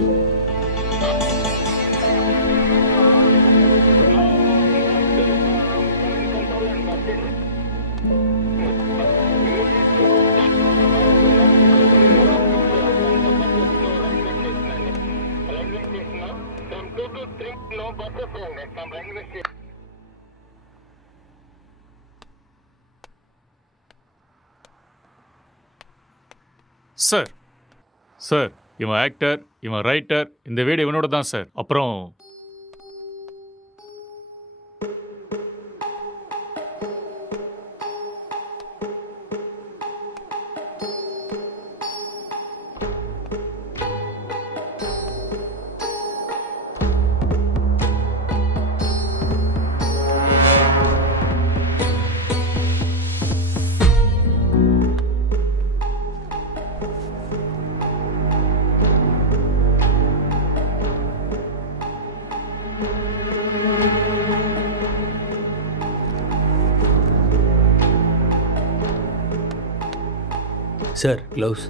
Sir sir இவன் actor, இவன் writer, இந்த வீடு இவனோட தான் சார். அப்புறம் சார் க்ளவுஸ்.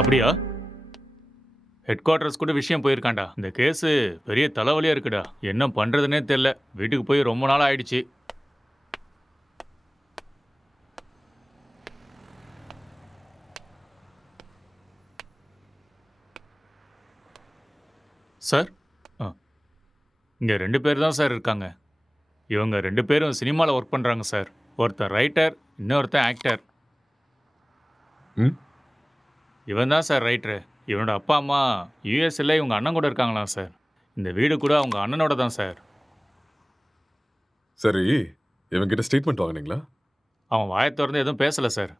அப்படியா? ஹெட் குவார்ட்டர்ஸ் கூட விஷயம் போயிருக்காண்டா. இந்த கேஸு பெரிய தலைவலியா இருக்குடா. என்ன பண்றதுனே தெரியல. வீட்டுக்கு போய் ரொம்ப நாள் ஆயிடுச்சு. சார், இங்கே 2 பேர் தான் சார் இருக்காங்க. இவங்க 2 பேரும் சினிமாவில் ஒர்க் பண்ணுறாங்க சார். ஒருத்தர் ரைட்டர், இன்னொருத்தன் ஆக்டர். ம் இவன் தான் சார் ரைட்டரு. இவனோட அப்பா அம்மா யூஎஸ்ல இவங்க அண்ணன் கூட இருக்காங்களாம் சார். இந்த வீடு கூட அவங்க அண்ணனோட தான் சார். சரி, இவங்கிட்ட ஸ்டேட்மெண்ட் வாங்குனீங்களா? அவன் வாயை திறந்து எதுவும் பேசலை சார்.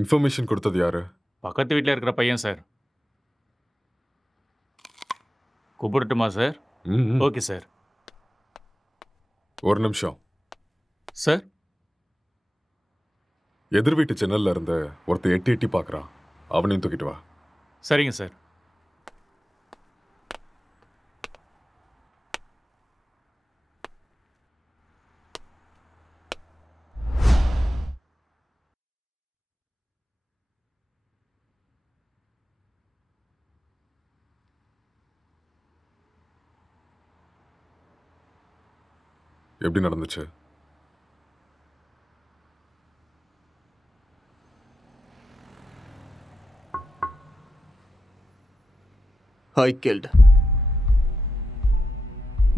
இன்ஃபர்மேஷன் கொடுத்தது யாரு? பக்கத்து வீட்டில் இருக்கிற பையன் சார். கூப்பிடட்டுமா சார்? ம் ஓகே சார். ஒரு நிமிஷம். சார், எதிர் வீட்டு ஜன்னல்ல இருந்து ஒருத்தர் எட்டி எட்டி பார்க்கறான். அவனையும் தூக்கிட்டு வா. சரிங்க சார். எப்படி நடந்துச்சு? ஐ கில்ட்.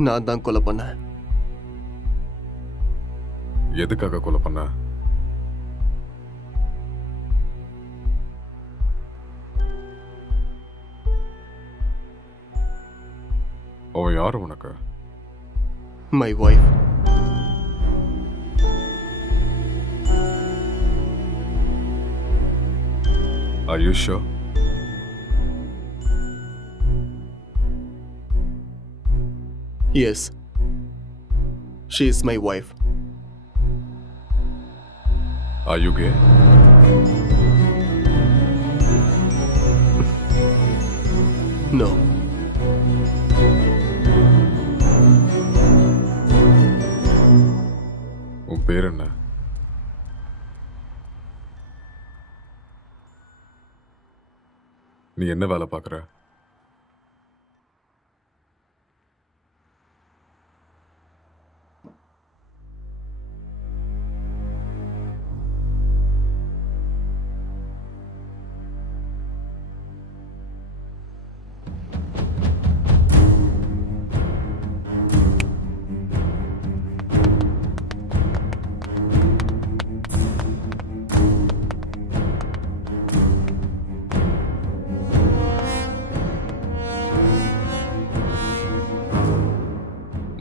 நான் தான் கொலை பண்ணேன். எதுக்காக கொலை பண்ண? அவன் யாரு உனக்கு? My wife. Are you sure? Yes. She is my wife. Are you gay? No. உன் பேர் என்ன? நீ என்ன வேலை பார்க்குற?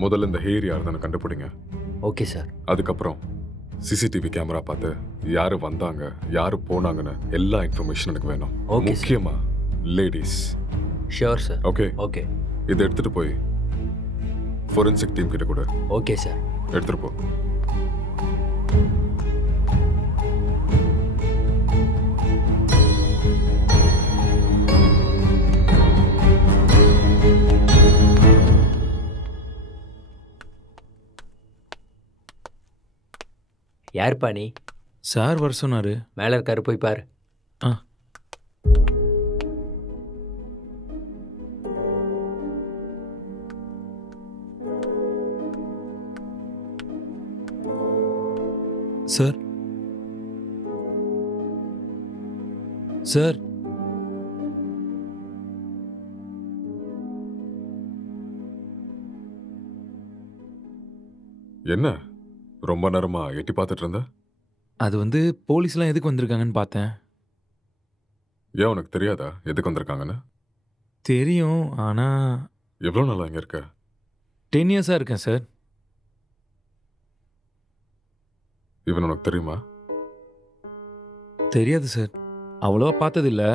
முதல்ல இந்த ஹேர் யாருன்னு கண்டுபிடிங்க. Okay sir. அதுக்கப்புறம் சிசிடிவி கேமரா பார்த்து யாரு வந்தாங்க, யாரு போனாங்கன்னு எல்லா இன்ஃபர்மேஷன் எனக்கு வேணும். Okay, sir. முக்கியமா ladies. Sure sir. Okay, okay. இதை எடுத்துட்டு போய் ஃபோரன்சிக் டீம் கிட்ட கொடு. Okay sir. எடுத்துட்டு போ. யாருப்பா நீ? சார் வர சொன்னாரு. மேலே இருக்காரு, போய் பாரு. ஆ. சார், சார், என்ன ரொம்ப நேரமா எட்டி பார்த்துட்டு இருந்த? அது வந்து போலீஸ்லாம் எதுக்கு வந்திருக்காங்கன்னு பார்த்தேன். ஏன் உனக்கு தெரியாதா எதுக்கு வந்திருக்காங்கன்னு? தெரியும், ஆனால் எவ்வளோ நாளா இங்க இருக்க? 10 இயர்ஸாக இருக்கேன் சார். இவன் உனக்கு தெரியுமா? தெரியாது சார். அவ்வளோவா பார்த்ததில்ல.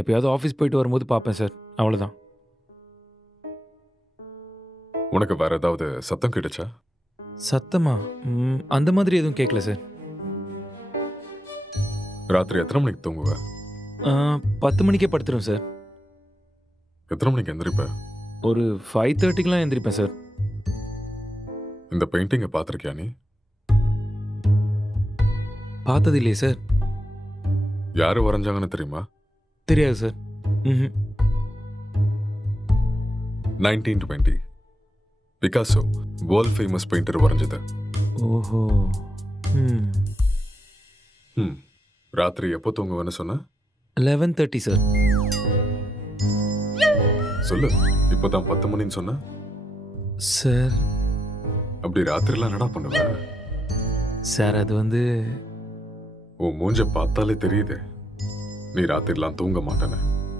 எப்பயாவது ஆஃபீஸ் போயிட்டு வரும்போது பார்ப்பேன் சார், அவ்வளோதான். உனக்கு வேற ஏதாவது சத்தம் கேட்டுச்சா? சத்தமா? அந்த மாதிரி எதுவும் கேட்கல சார். ராத்திரி எத்தனை மணிக்கு தூங்குவ? 10 மணிக்கே படுத்துரும் சார். எத்தனை மணிக்கு எந்திரிப்ப? ஒரு 5:30க்கெலாம் எந்திரிப்பேன் சார். இந்த பெயிண்டிங்கை பார்த்துருக்கியா நீ? பார்த்தது இல்லையே சார். யாரு வரைஞ்சாங்கன்னு தெரியுமா? தெரியாது சார். ம். 1920 பிகாசோ வேர்ல்ட் ஃபேமஸ் பெயிண்டர் வரைஞ்சது. ஓஹோ. ம். ராத்திரி எப்போ தூங்குவேன்னு சொன்ன? 11:30 சார். சொல்லு. இப்போதான் 10 மணின்னு சொன்ன. சார் அப்படி ராத்திரிலாம் என்னடா பண்ணுவ? சார் அது வந்து உன் மூஞ்ச பார்த்தாலே தெரியுது நீ ராத்திரிலாம் தூங்க மாட்டேன்னு.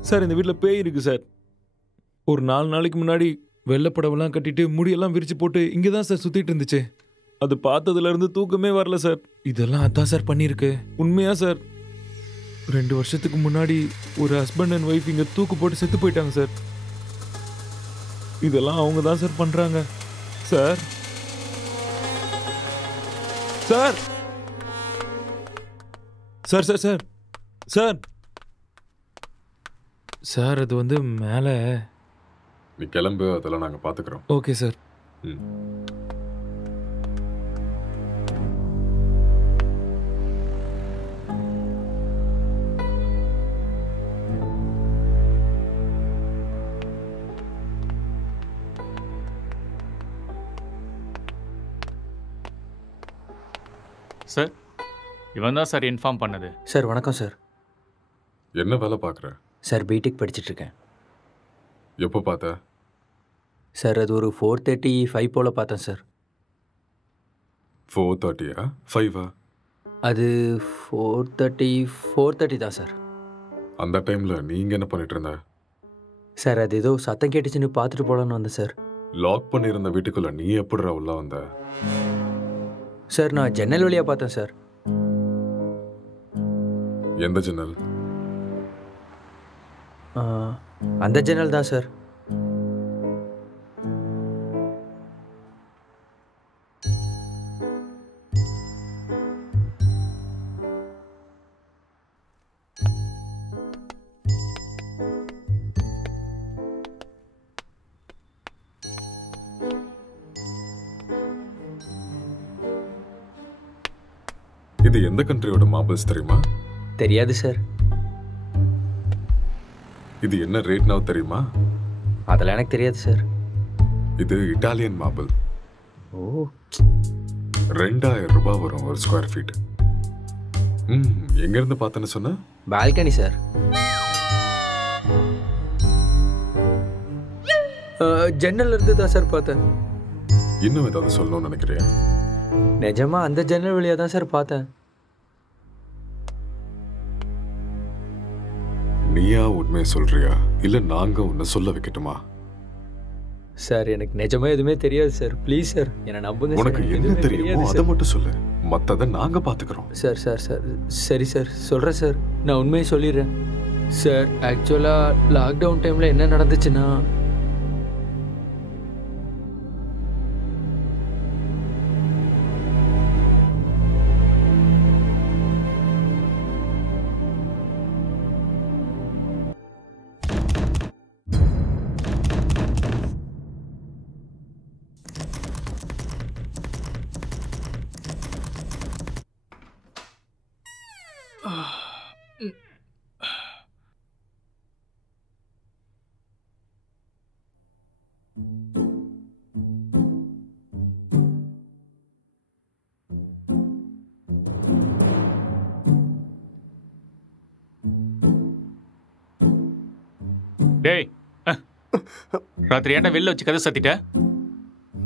சார் இந்த வீட்டில் பேய் இருக்கு சார். ஒரு 4 நாளைக்கு முன்னாடி வெள்ளைப்படவெல்லாம் கட்டிட்டு முடியெல்லாம் விரிச்சு போட்டு இங்கே தான் சார் சுற்றிட்டு இருந்துச்சு. அது பார்த்ததுலேருந்து தூக்கமே வரல சார். இதெல்லாம் அதான் சார் பண்ணியிருக்கு. உண்மையா சார்? 2 வருஷத்துக்கு முன்னாடி ஒரு ஹஸ்பண்ட் அண்ட் ஒய்ஃப் இங்கே தூக்கு போட்டு செத்து போயிட்டாங்க சார். இதெல்லாம் அவங்க தான் சார் பண்ணுறாங்க sir. Sir sir sir sir sir sir அது வந்து மேலே. நீ கிளம்பு, அதெல்லாம் நாங்கள் பார்த்துக்குறோம். Okay sir. ம். சார் இவன் தான் சார் இன்ஃபார்ம் பண்ணது. சார் வணக்கம் சார். என்ன வேலை பார்க்குற? சார் பிடெக் படிச்சிட்ருக்கேன். எப்போ பார்த்த? சார் அது ஒரு 4:35 போல் பார்த்தேன் சார். 4:30 5 அது 4:30 தான் சார். அந்த டைமில் நீங்கள் என்ன பண்ணிட்டு இருந்த? சார் அது ஏதோ சத்தம் கேட்டுச்சுன்னு பார்த்துட்டு போகலான்னு வந்தேன் சார். லாக் பண்ணியிருந்த வீட்டுக்குள்ளே நீ எப்படிடா உள்ள வந்த? சார் நான் ஜன்னல் வழியாக பார்த்தேன் சார். எந்த ஜன்னல்? அந்த ஜன்னல் தான் சார். இது எந்த கண்ட்ரியோட மார்பிள்ஸ் தெரியுமா? தெரியாது சார். இது என்ன ரேட்னா தெரியுமா? அதெல்லாம் எனக்கு தெரியாது சார். இது இட்டாலியன் மார்பிள். ஓ. 2000 ரூபாய் வரும் ஒரு ஸ்கொயர் ஃபீட். எங்கேருந்து பார்த்தேன்னு சொன்ன? Balcony sir. ஜன்னல் இருந்து தான் சார் பார்த்தேன். இன்னும் ஏதாவது சொல்லணும்னு நினைக்கிறியா? நிஜமா அந்த ஜன்னல் வழியாக தான் சார் பார்த்தேன். நீயா உண்மையை சொல்றியா இல்ல நாங்க உன்னை சொல்ல வைக்கட்டுமா? சார் எனக்கு நிஜமா எதுவுமே தெரியாது சார். ப்ளீஸ் சார் என்னை நம்புங்க. உனக்கு என்ன தெரியுமோ அதை மட்டும் சொல்லு, மற்றதை நாங்க பாத்துக்கிறோம். சார் சார் சார் சரி சார் சொல்கிறேன் சார். நான் உண்மையை சொல்லிடுறேன் சார். ஆக்சுவலாக லாக்டவுன் டைமில் என்ன நடந்துச்சுன்னா, டேய் ராத்திரி ஏன்டா வெளில வச்சு கதை சாத்திட்ட?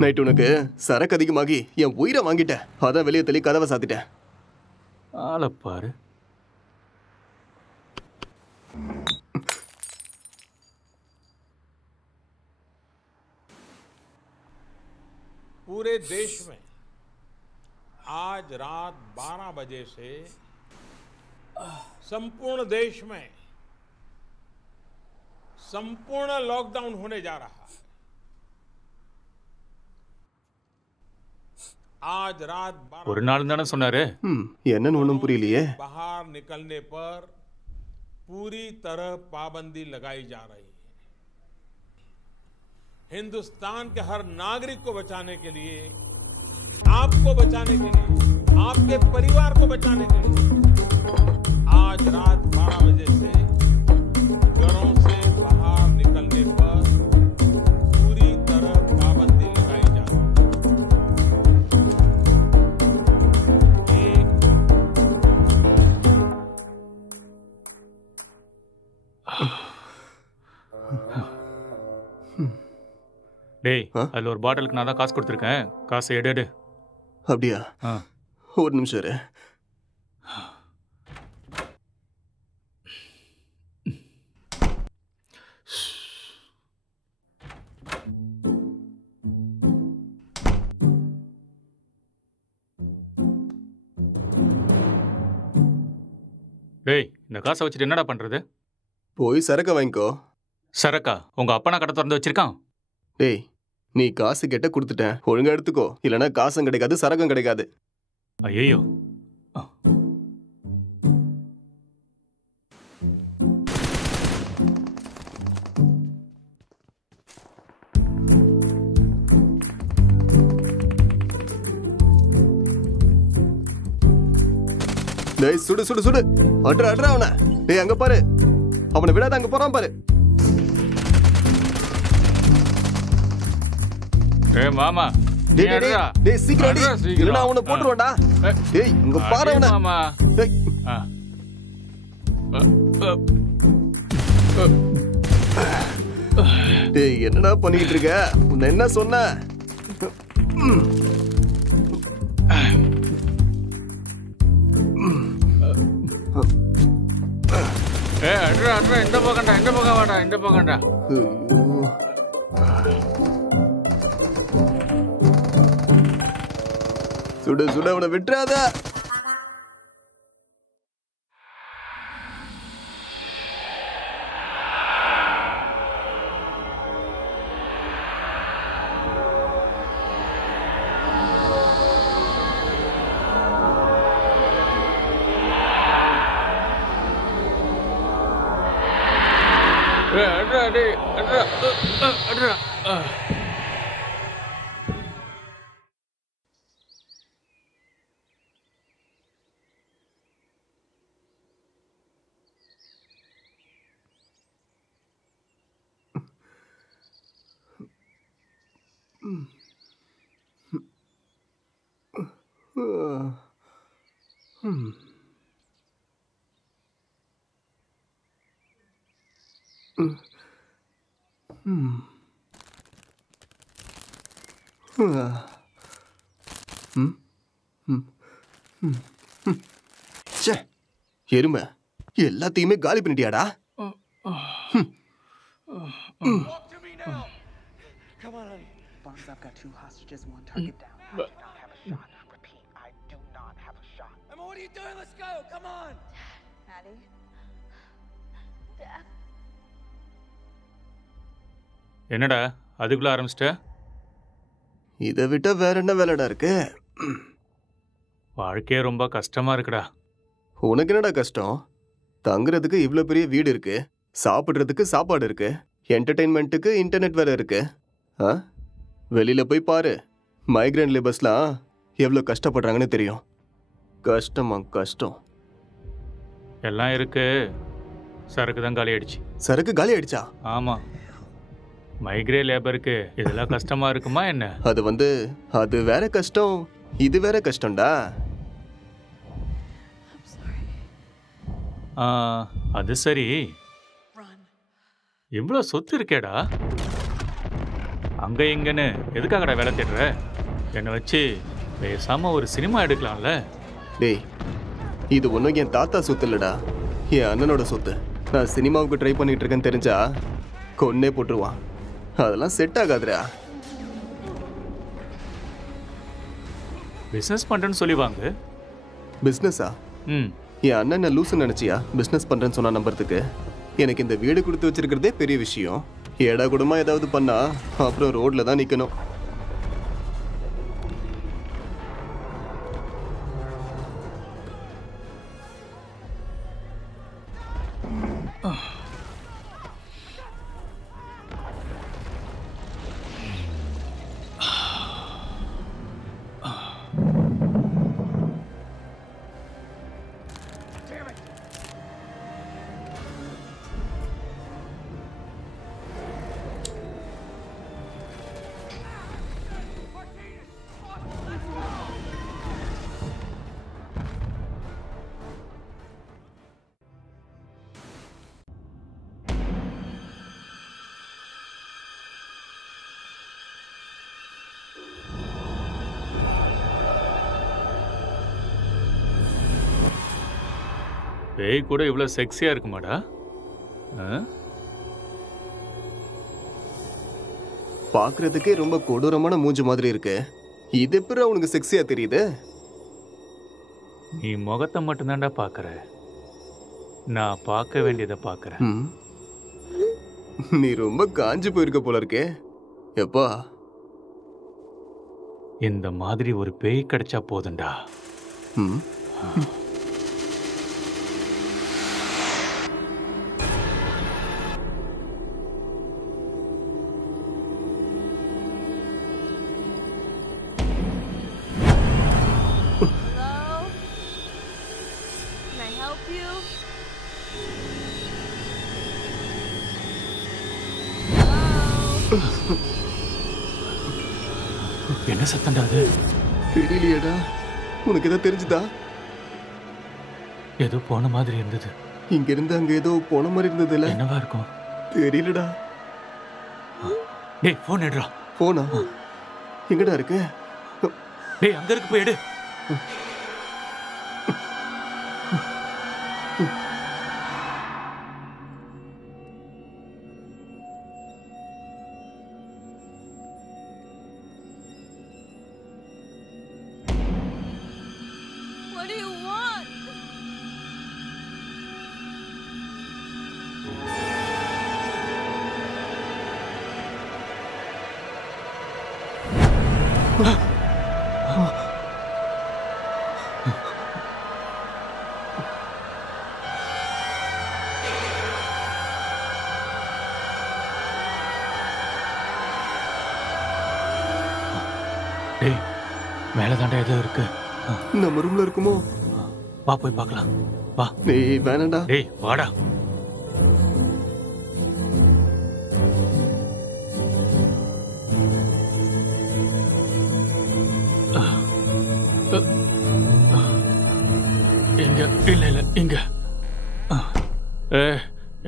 நைட் உனக்கு சரக்கு அதிகமாகி என் உயிரை வாங்கிட்டேன். அதான் வெளியே தள்ளி கதவை சாத்திட்டேன். ஆளை பாரு. पूरे देश में आज रात 12 बजे से संपूर्ण देश में संपूर्ण लॉकडाउन होने जा रहा है। आज रात 12 ஒரு நாள் தானே சொன்னாரு. என்னன்னு ஒன்றும் புரியலையே. बाहर निकलने पर पूरी तरह पाबंदी लगाई जा रही है। हिंदुस्तान के हर नागरिक को बचाने के लिए, आपको बचाने के लिए, आपके परिवार को बचाने के लिए आज रात டேய் ஆ? அதில் ஒரு பாட்டிலுக்கு நான் தான் காசு கொடுத்துருக்கேன். காசை எடு. அப்படியா? ஆ. ஒரு நிமிஷம் இரு. டேய் இந்த காசை வச்சுட்டு என்னடா பண்ணுறது? போய் சரக்கு வாங்கிக்கோ. சரக்கா உங்கள் அப்பனா கடை திறந்து வச்சிருக்கான்? டேய் நீ காசு கேட்ட கொடுத்துட்டேன், ஒழுங்கா எடுத்துக்கோ. இல்லைன்னா காசும் கிடைக்காது, சரக்கும் கிடைக்காது. ஐயோ. டேய் சுடு சுடு சுடு, அட்ரா அட்ரா அவனை. டேய் அங்க பாரு, அவனை விடாத, அங்க போறான் பாரு. டேய் மாமா டேய் டேய் டேய், டேய் சீக்கிரம் அடி, அட்ரா சீக்கிரம். இல்லைன்னா அவனை போட்டுருவான்டா. டேய் இங்க பாரு அவனை. மாமா. டேய் ஆ. டேய் என்னடா பண்ணிட்டு இருக்க? உன்னை என்ன சொன்ன? அட்ரா இந்த பக்கம்டா, இந்த பக்கம் வாடா, இந்த பக்கம்டா. சுட சுட அவனை விட்டுறாத. அட்ரா டேய் அட்ரா. எருமை எல்லாத்தையுமே காலி பண்ணிட்டியாடா? Barnes, I've got 2 hostages, 1 target down. I do not have a shot. Repeat, I do not have a shot. Emma, what are you doing? Let's go. Come on. Maddie. Dad. என்னடா அதுக்குள்ள ஆரம்பிச்சிட்ட? இதை விட்டா வேற என்ன வேலைடா இருக்கு? வாழ்க்கையே ரொம்ப கஷ்டமா இருக்குடா. உனக்கு என்னடா கஷ்டம்? தங்குறதுக்கு இவ்வளோ பெரிய வீடு இருக்கு, சாப்பிட்றதுக்கு சாப்பாடு இருக்கு, என்டர்டெயின்மெண்ட்டுக்கு இன்டர்நெட் வேற இருக்கு. ஆ வெளியில போய் பாரு, மைக்ரேன் லேபர்ஸ்லாம் எவ்வளோ கஷ்டப்படுறாங்கன்னு தெரியும். கஷ்டமா கஷ்டம். எல்லாம் இருக்கு, சரக்கு தான் காலி ஆயிடுச்சு. சரக்கு காலி ஆயிடுச்சா? ஆமா, மைக்ரே லேபருக்கு இதெல்லாம் கஷ்டமா இருக்குமா என்ன? அது வேற கஷ்டம், இது வேற கஷ்டம்டா. அது சரி, இவ்வளோ சொத்து இருக்கேடா, அங்க இங்கன்னு எதுக்காகடா வேலை தேடுற? என்னை வச்சு பேசாம ஒரு சினிமா எடுக்கலாம்ல? டேய் இது ஒன்றும் என் தாத்தா சொத்து இல்லடா, என் அண்ணனோட சொத்து. நான் சினிமாவுக்கு ட்ரை பண்ணிட்டு இருக்கேன்னு தெரிஞ்சா கொன்னே போட்டுருவான். அதெல்லாம் செட் ஆகாதுடா. பிஸ்னஸ் பண்ணுறேன்னு சொல்லி வாங்க. பிஸ்னஸா? ம். என் அண்ணன் லூசுன்னு நினச்சியா பிஸ்னஸ் பண்ணுறேன்னு சொன்னா நம்புறதுக்கு? எனக்கு இந்த வீடு கொடுத்து வச்சிருக்கிறதே பெரிய விஷயம். ஏடா கூடமா ஏதாவது பண்ணா அப்புறம் ரோட்ல தான் நிற்கணும். பேய் கூட இவ்வளோ செக்ஸியாக இருக்குமாடா? பார்க்கறதுக்கே ரொம்ப கொடூரமான மூஞ்சி மாதிரி இருக்கு. இது எப்படி உனக்கு செக்ஸியா தெரியுது? நீ முகத்தை மட்டும்தான்டா பார்க்குற, நான் பார்க்க வேண்டியதை பார்க்குறேன். நீ ரொம்ப காஞ்சு போயிருக்க போல இருக்கே. எப்பா இந்த மாதிரி ஒரு பேய் கிடைச்சா போதுண்டா. என்ன சத்தம்டா அது? தெரியலையேடா. உனக்கு ஏதோ தெரிஞ்சுதா? ஏதோ போன மாதிரி இருந்தது. இங்க இருந்து அங்க ஏதோ போன மாதிரி இருந்ததுல. என்னவா இருக்கும்? தெரியலடா. டேய் போன் எடுடா. போனா எங்கடா இருக்கு? டேய் அங்க இருக்கு, போய் எடு. டேய் மேல தாண்டா ஏதோ இருக்கு. நம்ம ரூம்ல இருக்குமோ? வா போய் பார்க்கலாம். வா. டேய் வேணாம்டா. டேய் வாடா. இங்க இல்ல இல்ல இங்க.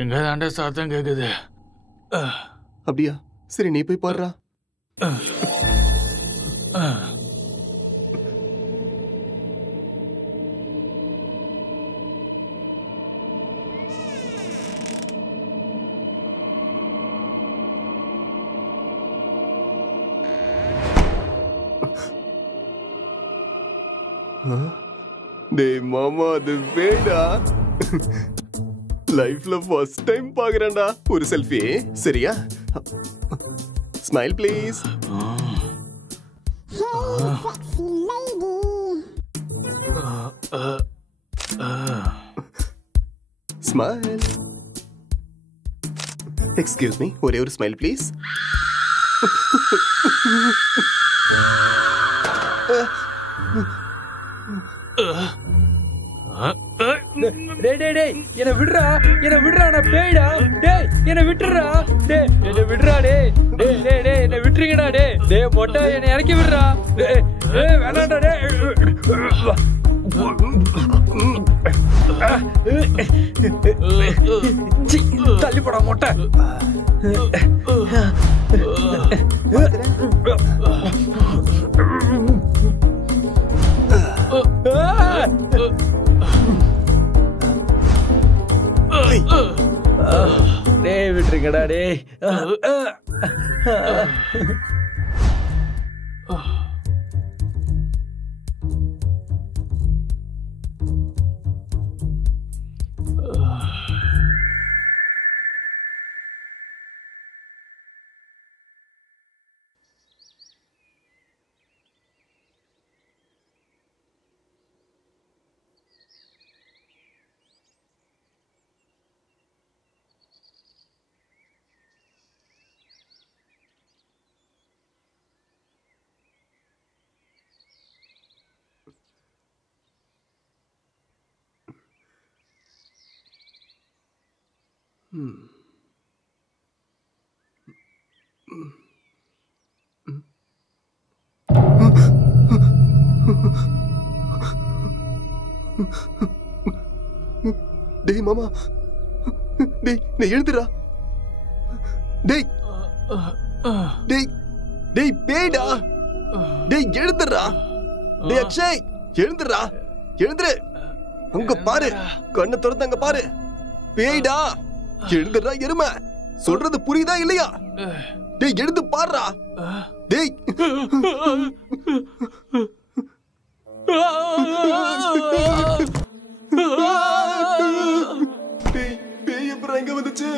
இங்க தாண்டா சத்தம் கேக்குது. அப்படியா? சரி நீ போய் பாருடா. டேய் மாமா, அது வேடா. லைஃப்ல ஃபர்ஸ்ட் டைம் பாக்குறேன்டா. ஒரு செல்ஃபி சரியா? Smile please. Smile. Excuse me, ஒரே ஒரு ஸ்மைல் ப்ளீஸ். என்ன விடுறா, என்ன விடுறா, நான் பேய்டா. டேய் என்ன விட்டுறா, டேய் என்ன விடுறா, டேய் டேய் டேய் டேய் என்ன விட்டுறீங்கடா. டேய் டேய் மொட்டை என்ன இறக்கி விடுறா. டேய் டேய் வேணாம்டா. டேய் தள்ளி போடா மொட்டை. டேய் விட்டுருங்கடா. டேய் டேய் மாமா, டேய் நீ எழுந்துடா. டேய் டேய் டேய் பேய்டா. டேய் எழுந்துடா. டேய் அக்ஷய் எழுந்துடா. எழுந்துரு. அங்க பாரு, கண்ணை திறந்து அங்க பாரு. பேய்டா, எழுந்துடா எருமை. சொல்றது புரியுதா இல்லையா? டேய் எழுந்து பாருடா. டேய் பேய் எப்பறம் எங்க வந்துச்சு?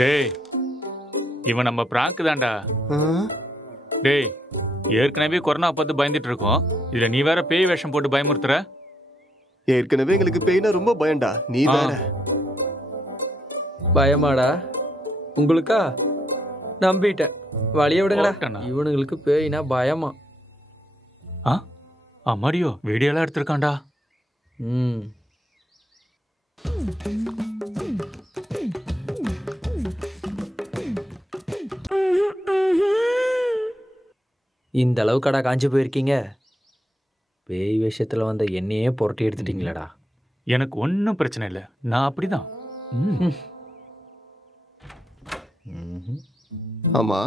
டேய் இவன் நம்ம பிராங்க் தான்டா. டேய் ஏற்கனவே கொரோனா பார்த்து பயந்துட்டு இருக்கோம், இதுல நீ வேற பேய் வேஷம் போட்டு பயமுறுத்துற. ஏற்கனவே எங்களுக்கு பேய்னா ரொம்ப பயம்டா, நீ வேற. பயமாடா உங்களுக்கா? நம்பிட்டேன், வழிய விடுங்கடா. இவனுங்களுக்கு பேய்னா பயமா? அம்மாடியோ வீடியோலாம் எடுத்திருக்கான்டா. இந்த அளவுக்கடா காஞ்சி போயிருக்கீங்க? பேய் விஷயத்துல வந்த என்னையே புரட்டி எடுத்துட்டீங்களாடா. எனக்கு ஒன்றும் பிரச்சனை இல்லை, நான் அப்படிதான். ஆமா,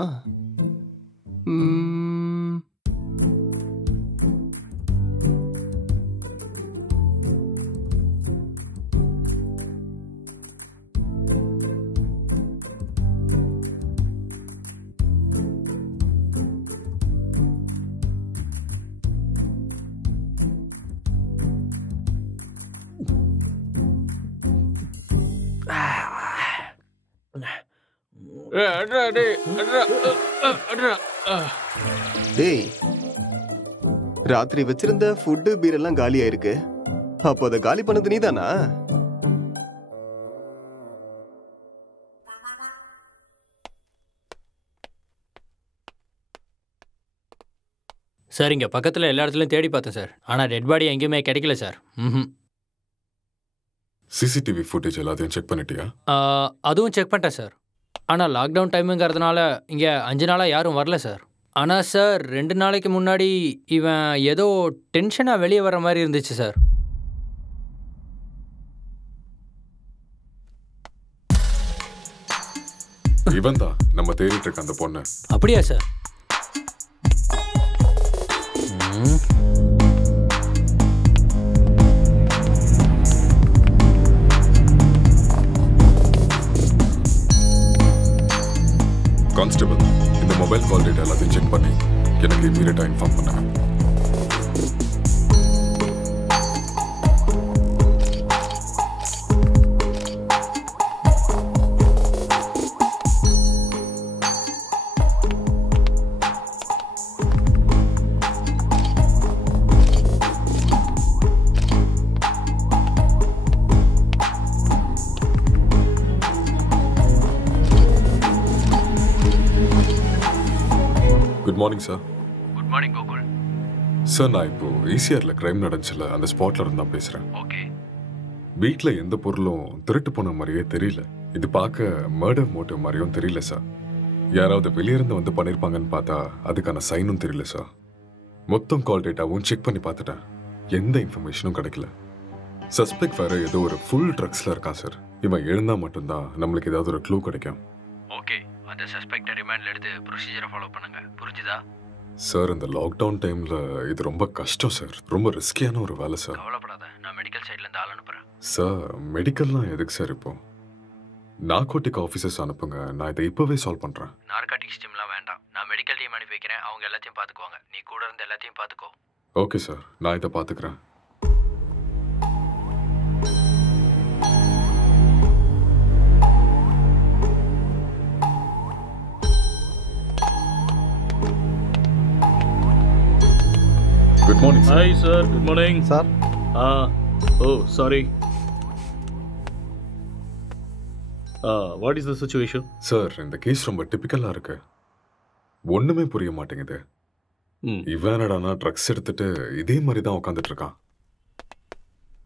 டேய் ராத்திரி வச்சிருந்த ஃபுட்டு பீர் எல்லாம் காலி ஆயிருக்கு. அப்போ அதை காலி பண்ணது நீதானா? சார் இங்கே பக்கத்தில் எல்லா இடத்துலையும் தேடி பார்த்தேன் சார், ஆனால் டெட் பாடி எங்கேயுமே கிடைக்கல சார். சிசிடிவி ஃபுட்டேஜ் எல்லாத்தையும் செக் பண்ணிட்டியா? அதுவும் செக் பண்ணிட்டேன் சார். ஆனால் லாக்டவுன் டைமுங்கிறதுனால இங்கே 5 நாளாக யாரும் வரல சார். ஆனால் சார் 2 நாளைக்கு முன்னாடி இவன் ஏதோ டென்ஷனாக வெளியே வர மாதிரி இருந்துச்சு சார். இவன் தான் நம்ம தேடிட்டு இருக்க அந்த பொண்ணு. அப்படியா சார்? கான்ஸ்டபிள், இந்த மொபைல் கால் டேட்டா எல்லாத்தையும் செக் பண்ணி எனக்கு இமீடியட்டா இன்ஃபார்ம் பண்ணுங்க. Good morning sir. Good morning Gokul. Sir நான் இப்போ ஈசிஆர்ல கிரைம் நடந்துச்சுல, அந்த ஸ்பாட்ல இருந்து தான் பேசுறேன். ஓகே. வீட்டில் எந்த பொருளும் திருட்டு போன மாதிரியே தெரியல. இது பார்க்க மர்டர் மோட்டிவ் மாதிரியும் தெரியல சார். யாராவது வெளியிருந்து வந்து பண்ணியிருப்பாங்கன்னு பார்த்தா அதுக்கான சைனும் தெரியல சார். மொத்தம் கால் டேட்டாவும் செக் பண்ணி பார்த்துட்டேன், எந்த இன்ஃபர்மேஷனும் கிடைக்கல. சஸ்பெக்ட் வேற ஏதோ ஒரு ஃபுல் ட்ரக்ஸ்ல இருக்கான் சார். இவன் எழுந்தா மட்டும்தான் நம்மளுக்கு ஏதாவது ஒரு க்ளூ கிடைக்கும். ஓகே, அந்த சஸ்பெக்டை ரிமாண்ட்ல எடுத்து ப்ரொசீஜரை ஃபாலோ பண்ணுங்க, புரிஞ்சுதா? சார் இந்த லாக்டவுன் டைம்ல இது ரொம்ப கஷ்டம் சார், ரொம்ப ரிஸ்கியான ஒரு வேலை சார். கவலைப்படாத, நான் மெடிக்கல் சைட்ல இருந்து ஆள் அனுப்புறேன். சார் மெடிக்கல்லாம் எதுக்கு சார் இப்போ? நார்கோட்டிக் ஆஃபீஸர்ஸ் அனுப்புங்க, நான் இதை இப்போவே சால்வ் பண்ணுறேன். நார்காட்டிக்ஸ் டீம்லாம் வேண்டாம், நான் மெடிக்கல் டீம் அனுப்பி வைக்கிறேன், அவங்க எல்லாத்தையும் பார்த்துக்குவாங்க. நீ கூட இருந்து எல்லாத்தையும் பார்த்துக்கோ. ஓகே சார், நான் இதை பார்த்துக்கிறேன். Good morning sir. Hi sir, good morning sir. Sorry. What is the situation? Sir, இந்த கேஸ் ரொம்ப டிபிக்கலா இருக்கு. ஒண்ணுமே புரிய மாட்டேங்குது. இவன் என்னடானா ட்ரக்ஸ் எடுத்துட்டு இதே மாதிரி தான் உட்காந்துட்டு இருக்கான்.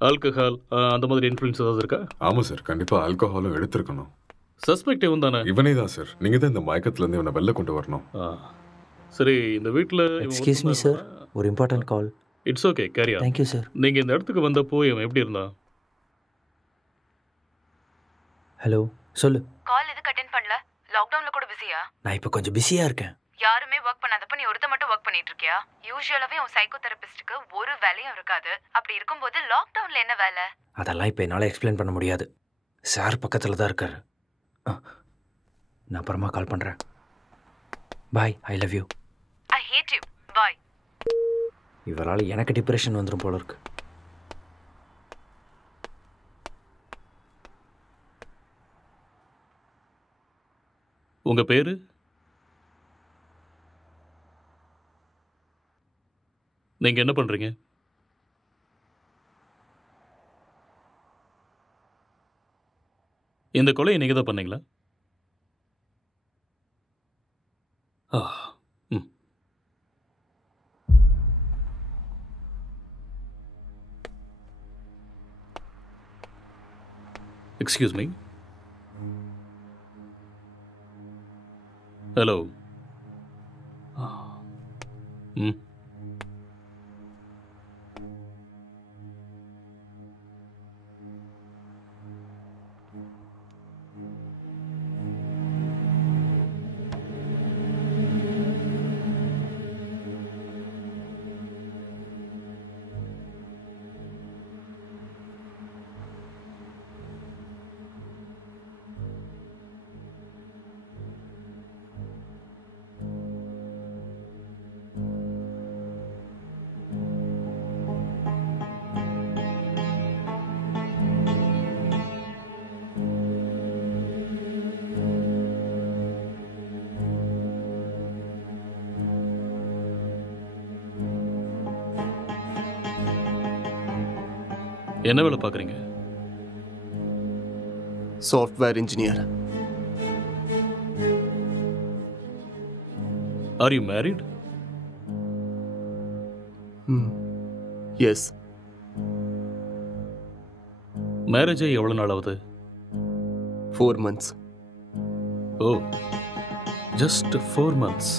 ஆல்கஹால் அந்த மாதிரி இன்ஃப்ளூயன்ஸ் ஏதாவது இருக்கா? ஆமா சார், கண்டிப்பா ஆல்கஹாலும் எடுத்திருக்கணும். சஸ்பெக்ட் இவன் தானே? இவனே தான் சார். நீங்க தான் இந்த மயக்கத்துல இருந்து இவனை வெளில கொண்டு வரணும். சரி, இந்த வீட்டில் எக்ஸ்கியூஸ் மீ சார், ஒரு important call. It's okay, carry on. Thank you sir. நீங்கள் இந்த இடத்துக்கு வந்தப்போ இவன் எப்படி இருந்தான்? ஹலோ, சொல்லு. கால் எதுக்கு அட்டென்ட் பண்ணல? லாக்டவுன்ல கூட பிஸியா? நான் இப்போ கொஞ்சம் பிஸியாக இருக்கேன். யாருமே ஒர்க் பண்ணாதப்ப நீ ஒருத்த மட்டும் ஒர்க் பண்ணிட்டு இருக்கியா? யூசுவலாவே உன் சைக்கோ தெரபிஸ்டுக்கு ஒரு வேலையும் இருக்காது. அப்படி இருக்கும்போது லாக்டவுன்ல என்ன வேலை? அதெல்லாம் இப்போ என்னால் எக்ஸ்பிளைன் பண்ண முடியாது. சார் பக்கத்தில் தான் இருக்காரு. நான் அப்புறமா கால் பண்ணுறேன். Bye, I love you. I hate you. Bye. இவரால் எனக்கு டிப்ரெஷன் வந்துடும் போல இருக்கு. உங்கள் பேர்? நீங்கள் என்ன பண்ணுறீங்க? இந்த கொலையை நீங்கள் தான் பண்ணீங்களா? Excuse me. ஹலோ. என்ன வேலை பார்க்குறீங்க? Software engineer. Are you married? Yes. Marriage ஆகி எவ்வளோ நாள் ஆகுது? 4 months. ஓ, ஜஸ்ட் 4 months.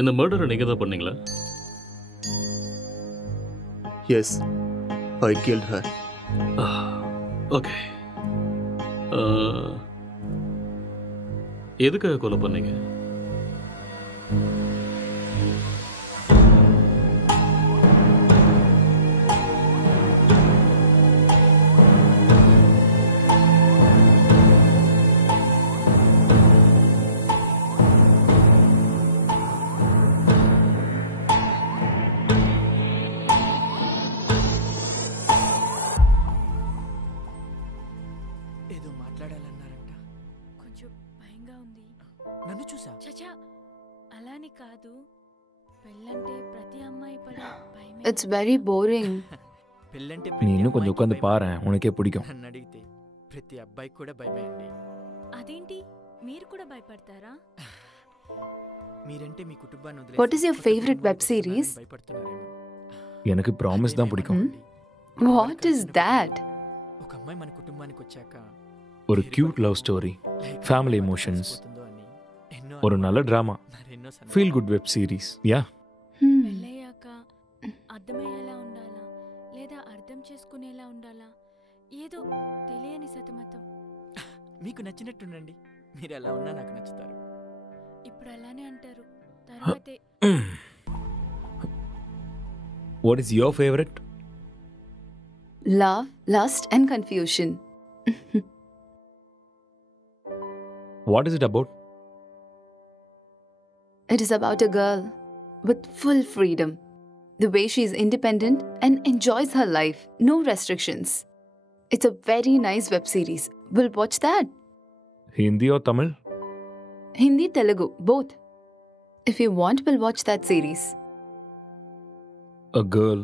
இந்த மர்டரை நீங்கள் தான் பண்ணீங்களா? எஸ், ஐ killed her. ஓகே. எதுக்காக கொலை பண்ணீங்க? నన్ను చూసా? చచా అలాని కాదు, పెళ్ళంటే ప్రతి అమ్మాయి పడే భయమే. It's very boring. పెళ్ళంటే நீ இன்னும் கொஞ்சம் உட்காந்து பாரு, உனக்கே பிடிக்கும். నన్ను అడిగితే ప్రతి అబ్బాయి కూడా భయమే అండి. అదేంటి, మీరు కూడా భయపడతారా? మీరంటే మీ కుటుంబాన్ని వదిలేసి what is your favourite web series? భయపడుతున్నారేమో. எனக்கு ப்ராமிஸ் தான் பிடிக்கும். What is that? ఒక అమ్మాయి మన కుటుంబానికి వచ్చాక ஒரு cute love story, family emotions, ஒரு நல்ல drama, feel good web series. Yeah. పెళ్ళయ్యాక అర్థమయ్యేలా ఉండాలా లేదా అర్థం చేసుకునేలా ఉండాలా, ఏదో తెలియని సతమతం. మీకు నచ్చినట్టుండండి, మీరు ఎలా ఉన్నా నాకు నచ్చుతారు. ఇప్పుడు అలానే అంటారు, తర్వాతే. What is your favourite? Love, lust and confusion. What is it about? It is about a girl with full freedom. The way she is independent and enjoys her life. No restrictions. It's a very nice web series. We'll watch that. Hindi or Tamil? Hindi, Telugu, both. If you want, we'll watch that series. A girl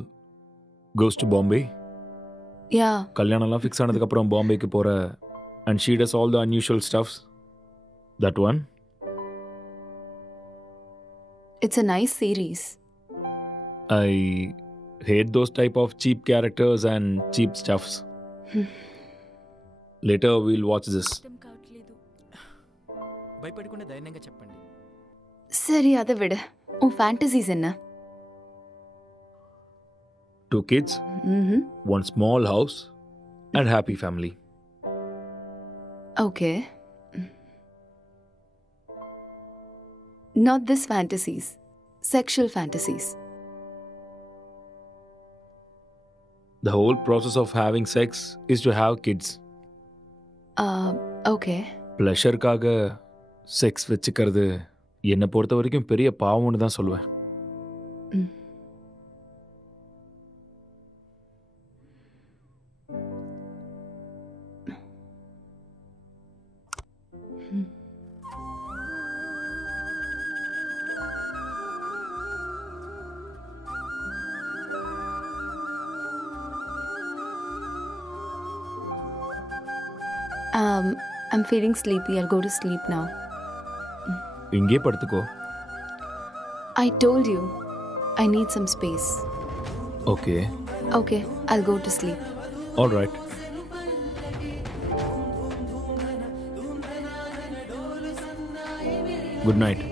goes to Bombay. Yeah. கல்யாணம்லாம் fix ஆனதுக்கப்புறம் பாம்பேக்கு போகிற and she does all the unusual stuffs. That one? It's a nice series. I hate those type of cheap characters and cheap stuffs. Later we'll watch this. భయపడకుండా ధైర్యంగా చెప్పండి. சரி அதை விடு. உன் ஃபேண்டசிஸ் என்ன? 2 kids, one small house, and happy family. Okay. Not this fantasies. Sexual fantasies. The whole process of having sex is to have kids. Okay. ப்ளஷருக்காக sex வச்சுக்கிறது என்னை பொறுத்த வரைக்கும் பெரிய பாவம்னு தான் சொல்லுவேன். I'm feeling sleepy. I'll go to sleep now. இங்கே படுத்துக்கோ. I told you, I need some space. Okay. Okay, I'll go to sleep. All right. Good night.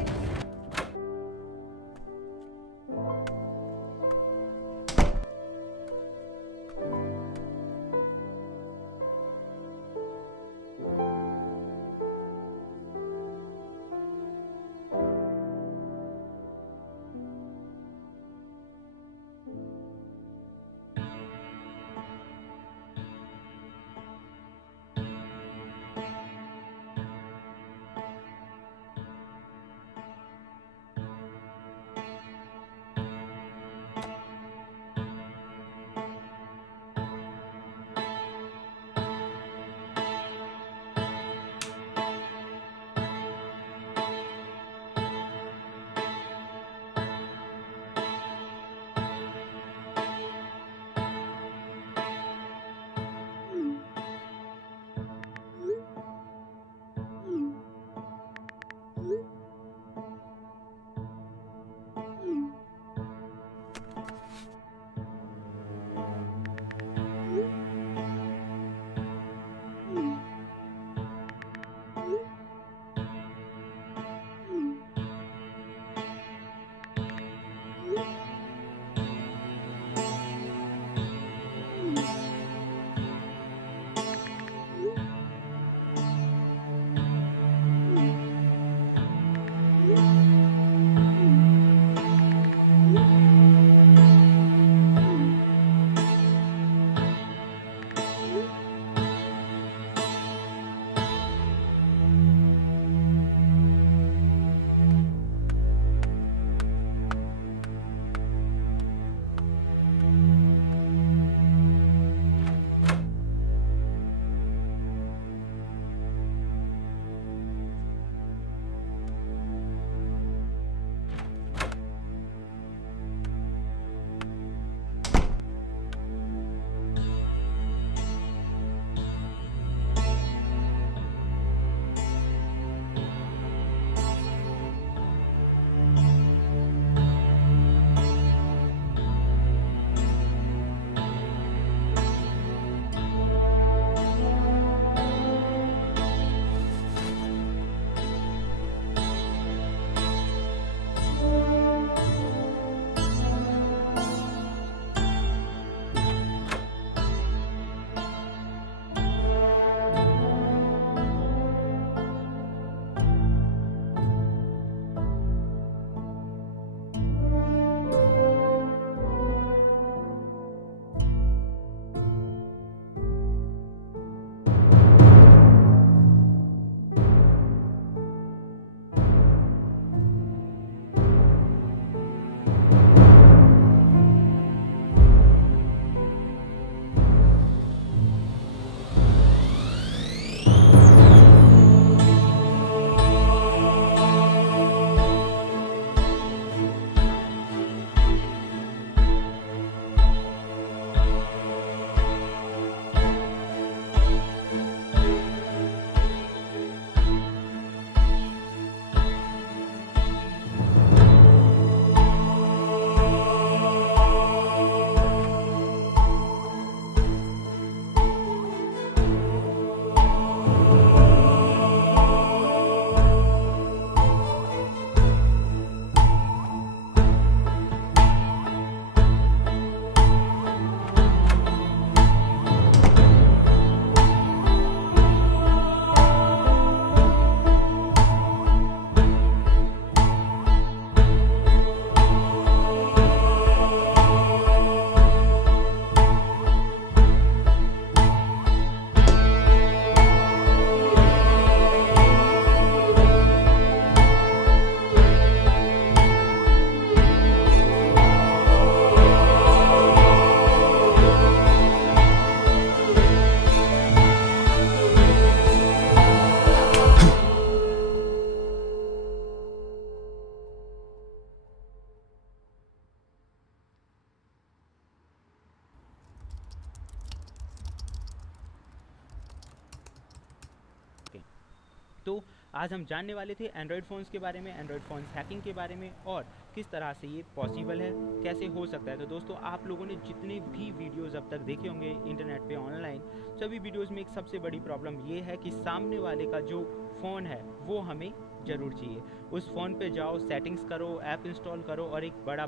तो आज हम जानने वाले थे एंड्रॉयड फ़ोन्स के बारे में, एंड्रॉयड फ़ोन्स हैकिंग के बारे में और किस तरह से ये पॉसिबल है, कैसे हो सकता है। तो दोस्तों आप लोगों ने जितने भी वीडियोस अब तक देखे होंगे इंटरनेट पे ऑनलाइन, सभी वीडियोस में एक सबसे बड़ी प्रॉब्लम ये है कि सामने वाले का जो फ़ोन है वो हमें ज़रूर चाहिए। उस फ़ोन पे जाओ, सेटिंग्स करो, ऐप इंस्टॉल करो और एक बड़ा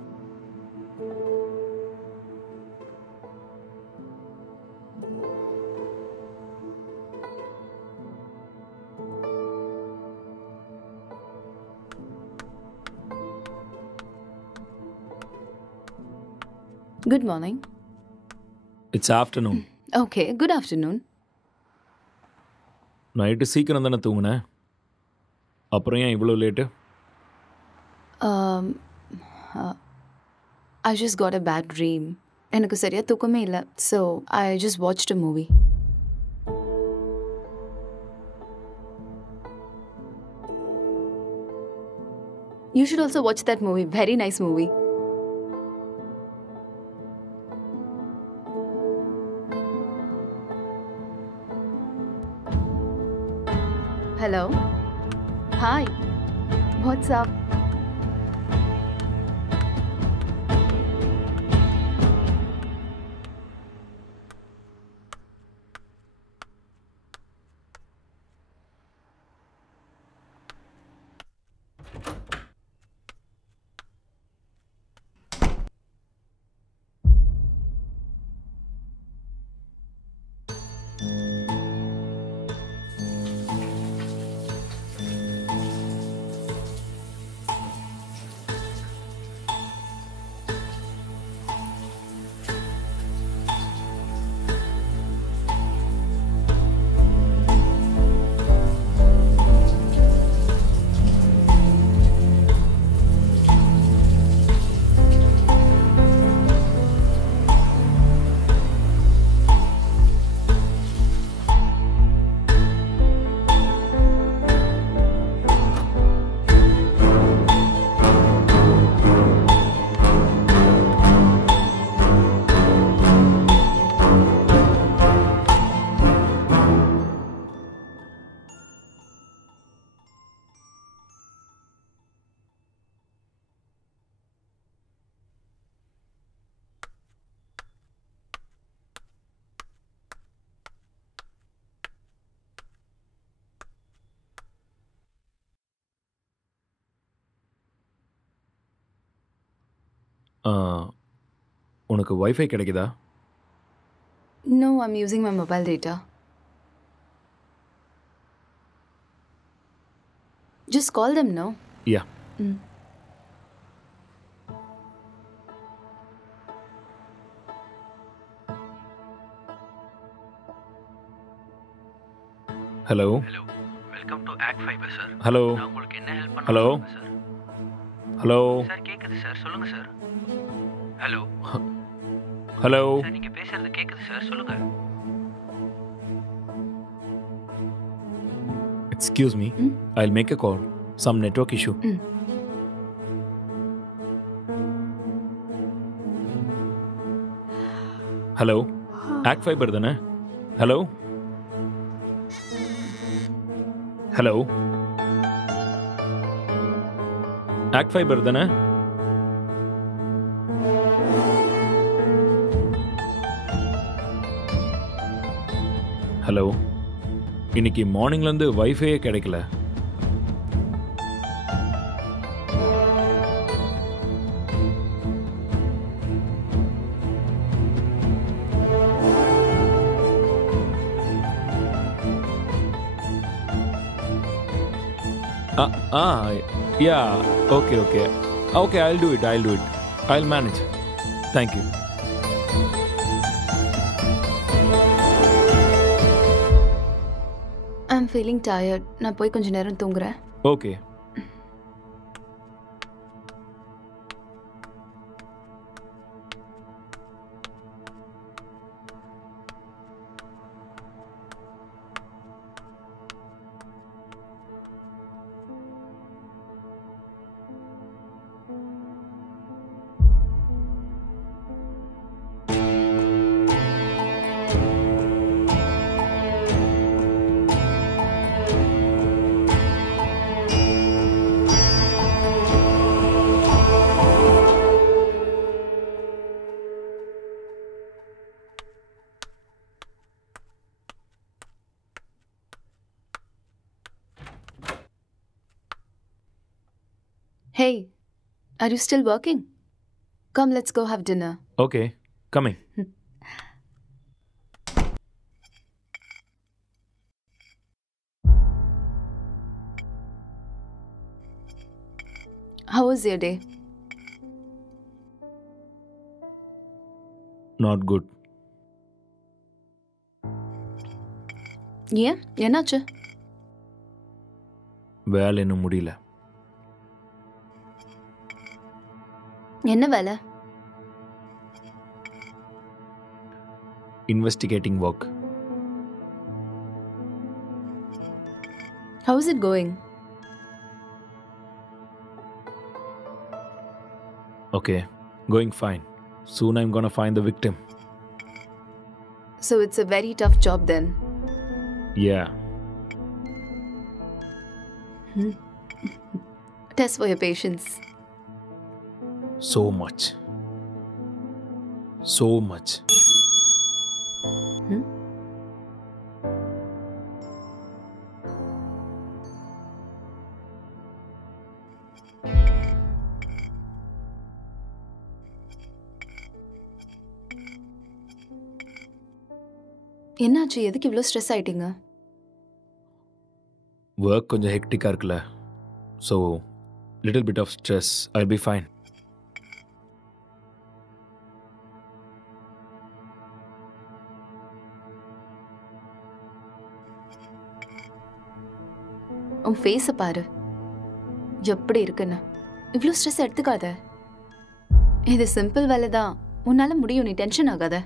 Good morning. It's afternoon. Okay, good afternoon. Night சீக்கிரம் தானே தூங்குனேன், அப்புறம் ஏன் இவ்வளோ late? I just got a bad dream. எனக்கு சரியா தூக்கமே இல்லை. So I just watched a movie. You should also watch that movie. Very nice movie. Hello. Hi. What's up? உனக்கு வைஃபை கிடைக்குதா? No, I'm using my mobile data. Just call them, no? Yeah. Hello. Welcome to act fibre sir. Hello. நான் உங்களுக்கு என்ன help பண்ண hello. Sir? Hello. Sir கேக்குது sir, சொல்லுங்க sir. Hello. Hello. Sir நீங்க பேசுறது கேக்குது சார், சொல்லுங்க. Excuse me. I'll make a call. Some network issue. Hello. Act fibre தானே? ஹலோ. ஹலோ. ஆக்ட் ஃபைபர் தானே? ஹலோ. இன்னைக்கு மார்னிங்லேருந்து வைஃபையே கிடைக்கல. Yeah, okay. Okay, I'll do it. I'll manage. Thank you. I'm feeling tired. நான் போய் கொஞ்ச நேரம் தூங்குறேன். Okay. Hey, are you still working? Come, let's go have dinner. Okay, coming. How was your day? Not good. ஏன் என்னாச்சு? வேலை இன்னும் முடியல. என்ன வேலை? Investigating work. How is it going? Okay, going fine. Soon I'm gonna find the victim. So it's a very tough job then. Yeah. Test for your patience. So much. So much. என்னாச்சு? எதுக்கு இவ்வளோ stress ஆயிட்டீங்க? Work கொஞ்சம் ஹெக்டிக்காக இருக்குல்ல, so little bit of stress. I be fine. உன் ஃபேஸை பாரு, எப்படி இருக்குன்னு. இவ்வளோ ஸ்ட்ரெஸ் எடுத்துக்காத. இது சிம்பிள் வேலை தான், உன்னால முடியும். நீ டென்ஷன் ஆகாத.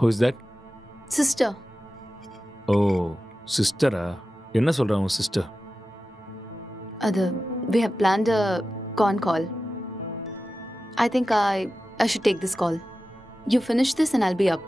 Who is that? Sister. Oh, sister-ஆ? என்ன சொல்றா உன் sister? We have planned a con call. I think I should take this call. You finish this and I'll be up.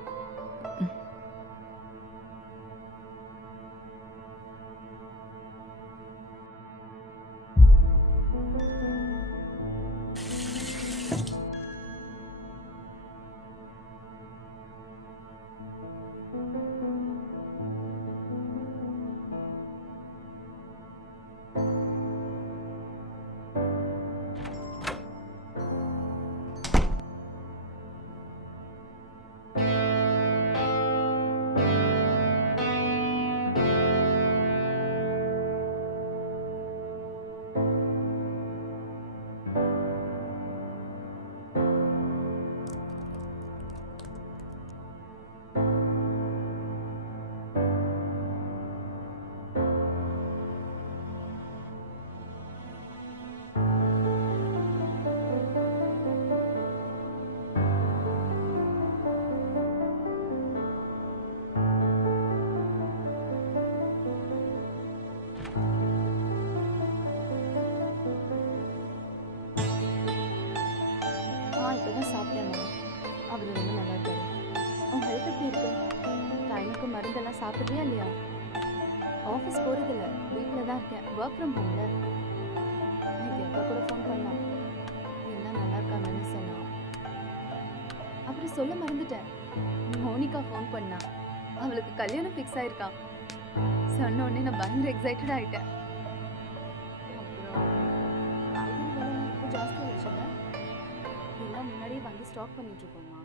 இப்பதான் சாப்பிட்டேம்மா. அவர் ரொம்ப நல்லா இருக்காரு. உன் ஹெல்த் எப்படி இருக்கு? டைமுக்கு மருந்தெல்லாம் சாப்பிட்றியா இல்லையா? ஆஃபீஸ் போகிறதில்ல, வீட்டில் தான் இருக்கேன். ஒர்க் ஃப்ரம் ஹோம்ல. இன்னைக்கு அக்கா கூட ஃபோன் பண்ணலாம். எல்லாம் நல்லா இருக்காங்கன்னு சொன்னான். அப்புறம் சொல்ல மறந்துட்டேன், மோனிகா ஃபோன் பண்ணா. அவளுக்கு கல்யாணம் ஃபிக்ஸ் ஆயிருக்கான். சொன்ன உடனே நான் பயங்கர எக்ஸைட்டட் ஆகிட்டேன். அப்புறம் காய்கறி விலை இப்போ ஜாஸ்தி ஆயிடுச்சுல்ல, எல்லாம் முன்னாடியே வாங்கி ஸ்டாக் பண்ணிட்டு இருக்கோம்மா.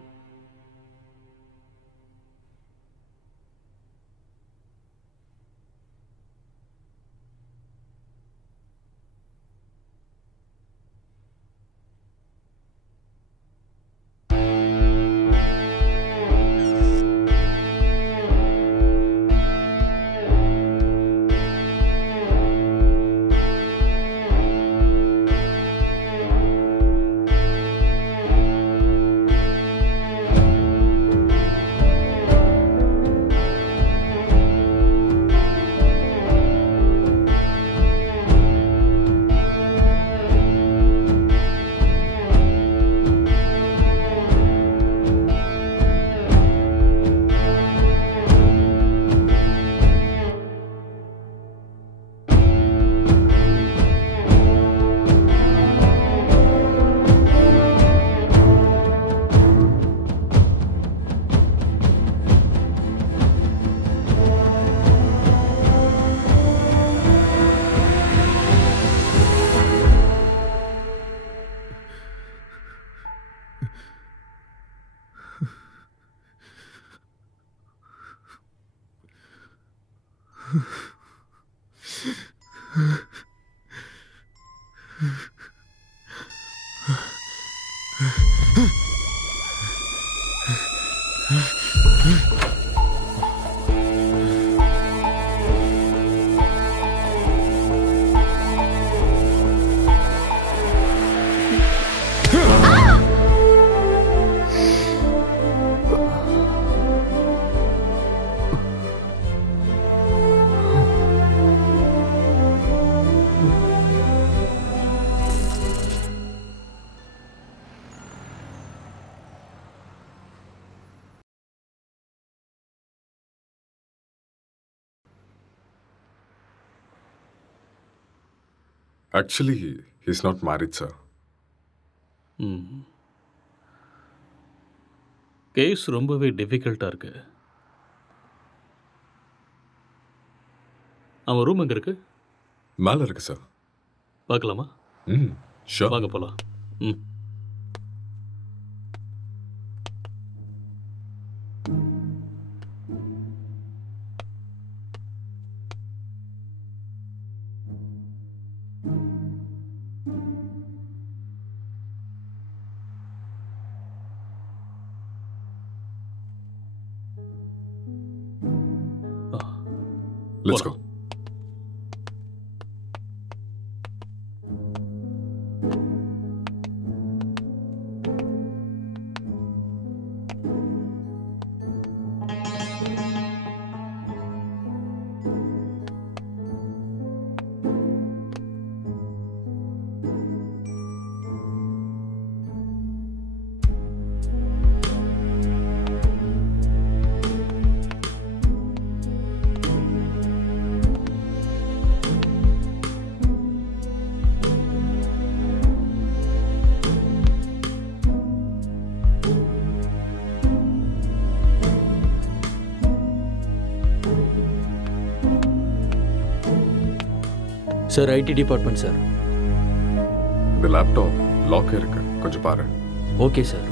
Actually, he's not married, sir. Case ரொம்பவே டிஃபிகல்ட்டாக இருக்கு. அவன் ரூம் எங்கே இருக்கு? மேலே இருக்கு சார். பார்க்கலாமா? ஷூர். வாங்க போகலாம். Let's go. Sir IT department sir. இந்த லேப்டாப் லாக் இருக்கு, கொஞ்சம் பாரு. Okay sir.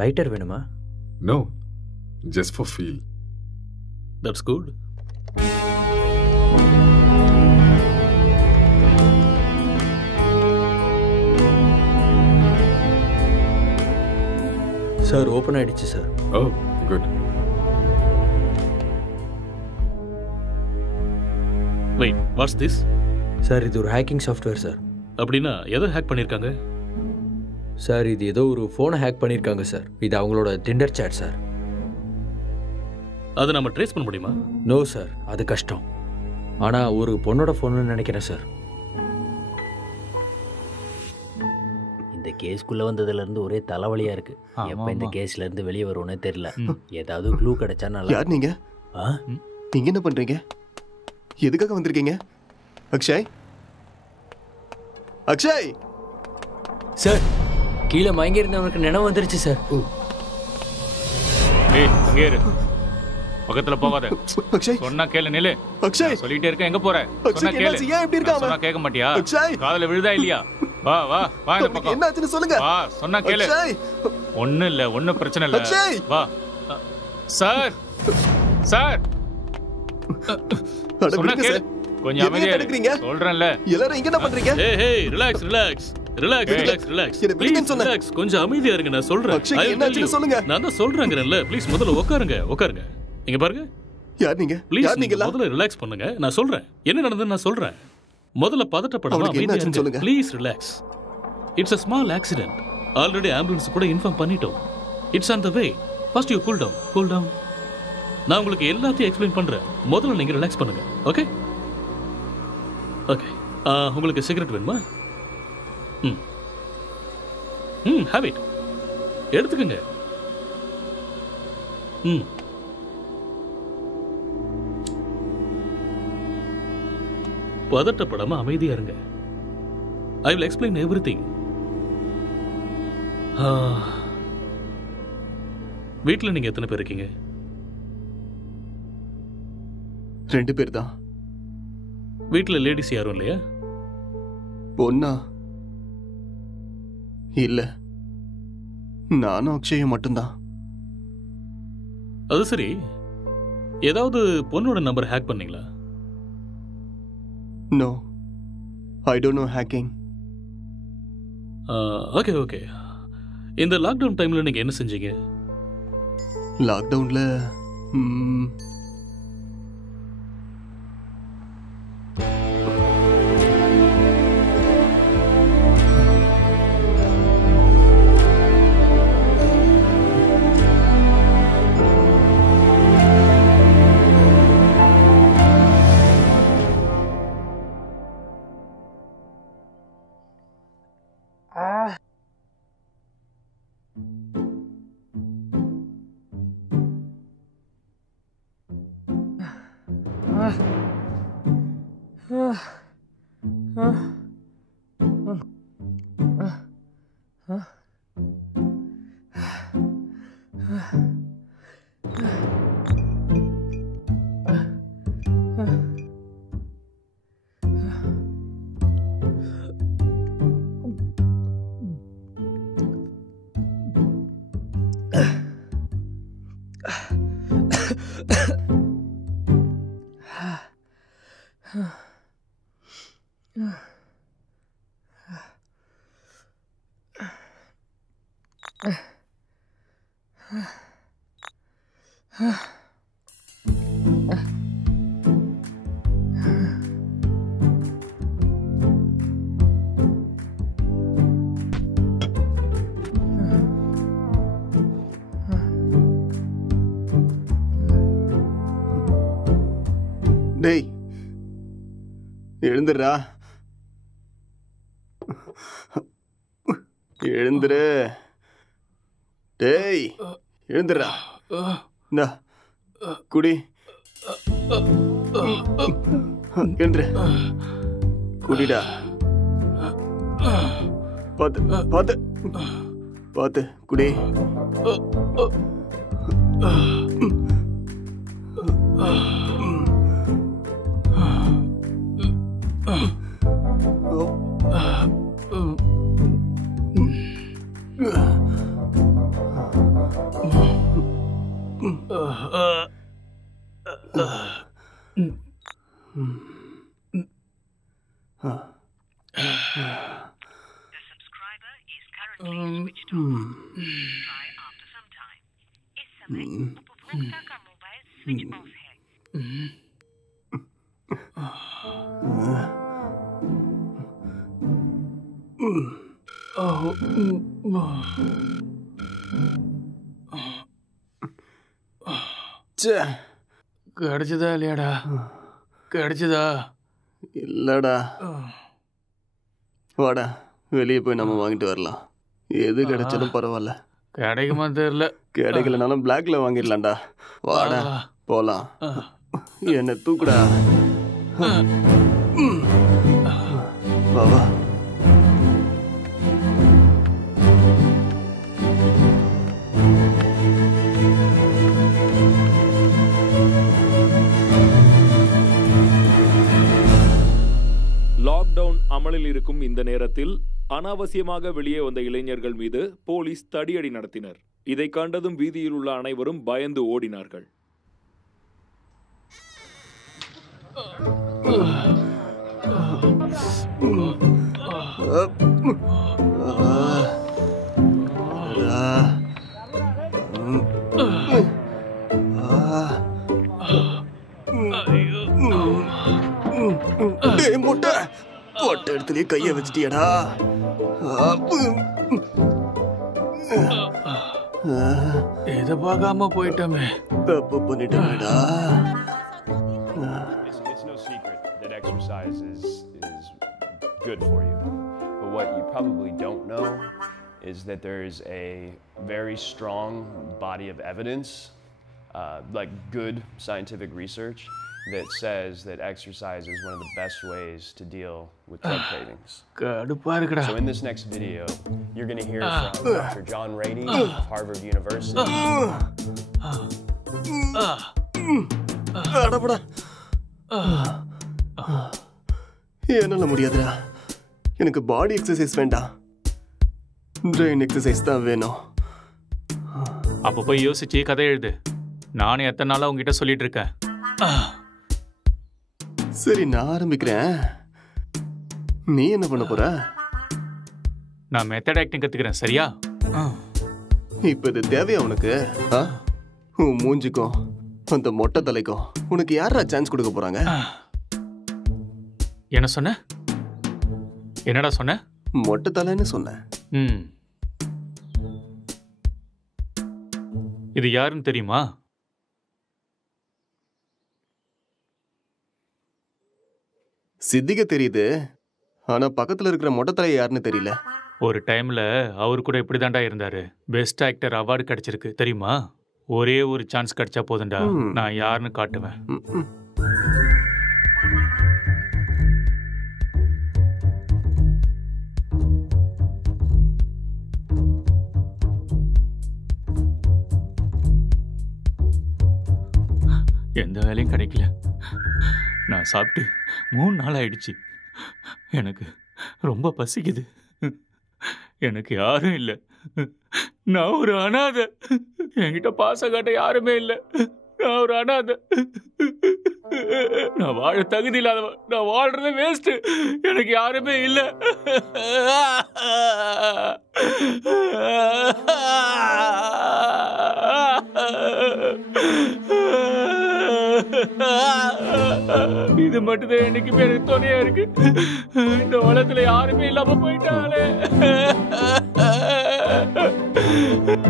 லைட்டர் வேணுமா? No, just for feel. That's good. Sir open ஆயிடுச்சு sir. Oh, good. Wait, what's this? Sir இது ஒரு ஹேக்கிங் சாஃப்ட்வேர் சார். அப்படின்னா எதை ஹேக் பண்ணியிருக்காங்க? சார் இது ஏதோ ஒரு ஃபோனை ஹேக் பண்ணியிருக்காங்க சார். இது அவங்களோட டிண்டர் சேட் சார். அதை நம்ம ட்ரேஸ் பண்ண முடியுமா? நோ சார், அது கஷ்டம். ஆனால் ஒரு பொண்ணோட ஃபோன்னு நினைக்கிறேன் சார். இந்த கேஸ்க்குள்ளே வந்ததுலேருந்து ஒரே தலைவலியாக இருக்கு. எப்போ இந்த கேஸ்லேருந்து வெளியே வருவோன்னே தெரியல. ஏதாவது க்ளூ கிடைச்சா நல்லா. யார் நீங்க? நீங்க என்ன பண்றீங்க? எதுக்காக வந்திருக்கீங்க? அக்ஷய், அக்ஷய் சார், கீழே மயங்கி இருந்தவனுக்கு நினைவு வந்துருச்சு சார். ஏய் இங்கே இரு, பக்கத்துல போகாத. அக்ஷய் சொன்னா கேளு. நில்லு. அக்ஷய் சொல்லிட்டே இருக்க, எங்க போற? சொன்னா கேளு. ஏன் இப்படி இருக்காம? சொன்னா கேட்க மாட்டியா? அக்ஷய் காதுல விழுதா இல்லையா? வா வா வா இந்த பக்கம். என்னாச்சுன்னு சொல்லுங்க. வா, சொன்னா கேளு. அக்ஷய் ஒண்ணும் இல்ல, ஒண்ணும் பிரச்சனை இல்ல. அக்ஷய் வா. சார் சார் சொன்னா கேளு. கொஞ்சம் அமைதியா இருங்க. சொல்றேன்ல. எல்லாரும் இங்க என்ன பண்றீங்க? ஏய் ஏய் relax relax relax relax relax. Please relax. கொஞ்சம் அமைதியா இருங்க, நான் சொல்றேன். அக்ஷய் என்னாச்சுன்னு சொல்லுங்க. நான் தான் சொல்றேங்கறேன்ல. ப்ளீஸ் முதல்ல உட்காருங்க உட்காருங்க. இங்க பாருங்க. யார் நீங்க? ப்ளீஸ் யார் நீங்க? முதல்ல ரிலாக்ஸ் பண்ணுங்க. நான் சொல்றேன் என்ன நடந்ததுன்னு நான் சொல்றேன். முதல்ல பதட்டப்படாம அமைதியா இருங்க. Please relax. It's a small accident. Already ambulance கூட இன்ஃபார்ம் பண்ணிட்டோம். It's on the way. First you cool down. நான் உங்களுக்கு எல்லாத்தையும் எக்ஸ்பிளைன் பண்றேன். முதல்ல நீங்க ரிலாக்ஸ் பண்ணுங்க. Okay okay. உங்களுக்கு சிகரெட் வேணுமா? Have it. எடுத்துக்கங்க. பதட்டப்படாம அமைதியா இருங்க. I will explain everything. வீட்டில் நீங்கள் எத்தனை பேர் இருக்கீங்க? 2 பேர் தான். வீட்டில் லேடிஸ் யாரும் இல்லையா? பொண்ணா? இல்ல, நானும் அக்ஷயும் மட்டும்தான். அது சரி, ஏதாவது பொண்ணோட நம்பர் ஹேக் பண்ணீங்களா? No, I don't know hacking. Okay okay. இந்த லாக்டவுன் டைமில் நீங்கள் என்ன செஞ்சீங்க? லாக்டவுனில் டேய் எழுந்துடுறா, எழுந்துரு. டேய் எழுந்துடுறா. இந்தா குடி. எழுந்துரு, குடிடா. பார்த்து பார்த்து பார்த்து குடி. கிடைச்சதா இல்லையாடா? கிடைச்சதா? இல்லடா. வாடா, வெளியே போய் நம்ம வாங்கிட்டு வரலாம். எது கிடைச்சாலும் பரவாயில்ல. கிடைக்குமா தெரியல. கிடைக்கலனாலும் பிளாக்ல வாங்கிடலாம்டா. வாடா போலாம். என்ன தூக்குடா. வா வா. லாக்டவுன் அமலில் இருக்கும் இந்த நேரத்தில் அனாவசியமாக வெளியே வந்த இளைஞர்கள் மீது போலீஸ் தடியடி நடத்தினர். இதை கண்டதும் வீதியில் உள்ள அனைவரும் பயந்து ஓடினார்கள். முட்டை போட்ட இடத்துலயே கைய வச்சிட்டியடா. இத பார்க்காம போயிட்டோமே. தப்பு பண்ணிட்டேடா. It's no secret that exercise is good for you. But what you probably don't know is that there is a very strong body of evidence, like good scientific research, that says that exercise is one of the best ways to deal with drug cravings. So in this next video, you're going to hear from Dr. John Rady of Harvard University. என்னால முடியாதுடா. எனக்கு பாடி exercise வேண்டாம், brain exercise தான் வேணும். அப்போ போய் யோசிச்சு கதை எழுது. நானும் எத்தனை நாளா உங்ககிட்ட சொல்லிட்டு இருக்கேன். சரி, நான் ஆரம்பிக்கிறேன். நீ என்ன பண்ண போற? நான் மெத்தட் ஆக்டிங் கத்துக்கிறேன். சரியா? இப்ப இது தேவையா உனக்கு? உன் மூஞ்சிக்கும் அந்த மொட்டை தலைக்கும் உனக்கு யாரா சான்ஸ் கொடுக்க போறாங்க? என்ன சொன்ன? என்னடா சொன்ன? மொட்டை தலைன்னு சொன்னேன். இது யாருன்னு தெரியுமா? சித்திக தெரியுது, ஆனா பக்கத்துல இருக்கிற மொட்டை தலை யாருன்னு தெரியல. ஒரு டைம்ல அவரு கூட இப்படிதான்டா இருந்தாரு. பெஸ்ட் ஆக்டர் அவார்டு கிடைச்சிருக்கு தெரியுமா? ஒரே ஒரு சான்ஸ் கிடைச்சா போதும்டா, நான் யாருன்னு காட்டுவேன். எந்த வேலையும் கிடைக்கல. நான் சாப்பிட்டு 3 நாள் ஆயிடுச்சு. எனக்கு ரொம்ப பசிக்குது. எனக்கு யாரும் இல்லை. நான் ஒரு அனாதை. என்கிட்ட பாசம் காட்ட யாருமே இல்லை. நான் ஒரு அனாதை. நான் வாழ தகுதி இல்லாதவன். நான் வாழ்றது வேஸ்ட். எனக்கு யாருமே இல்லை. இது மட்டும்தான் என்னைக்குமே எனக்கு துணையா இருக்கு. இந்த உலகத்துல யாருமே இல்லாம போயிட்டாலே.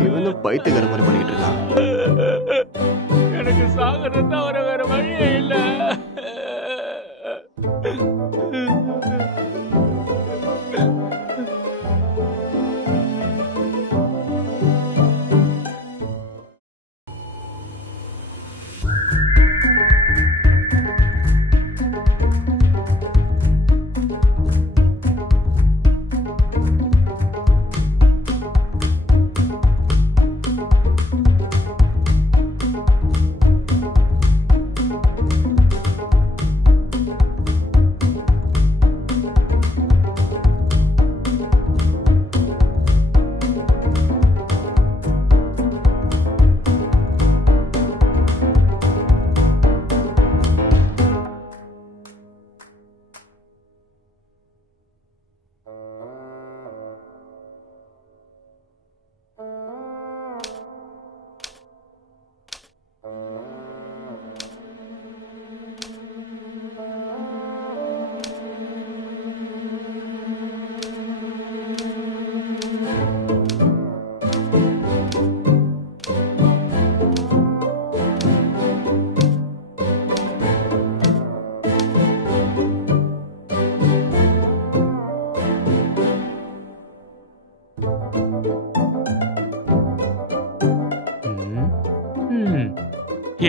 இவனும் பைத்தியக்கார மாதிரி பண்ணிட்டு இருக்கான். எனக்கு சாகிறது தவிர வேற வழியே இல்ல.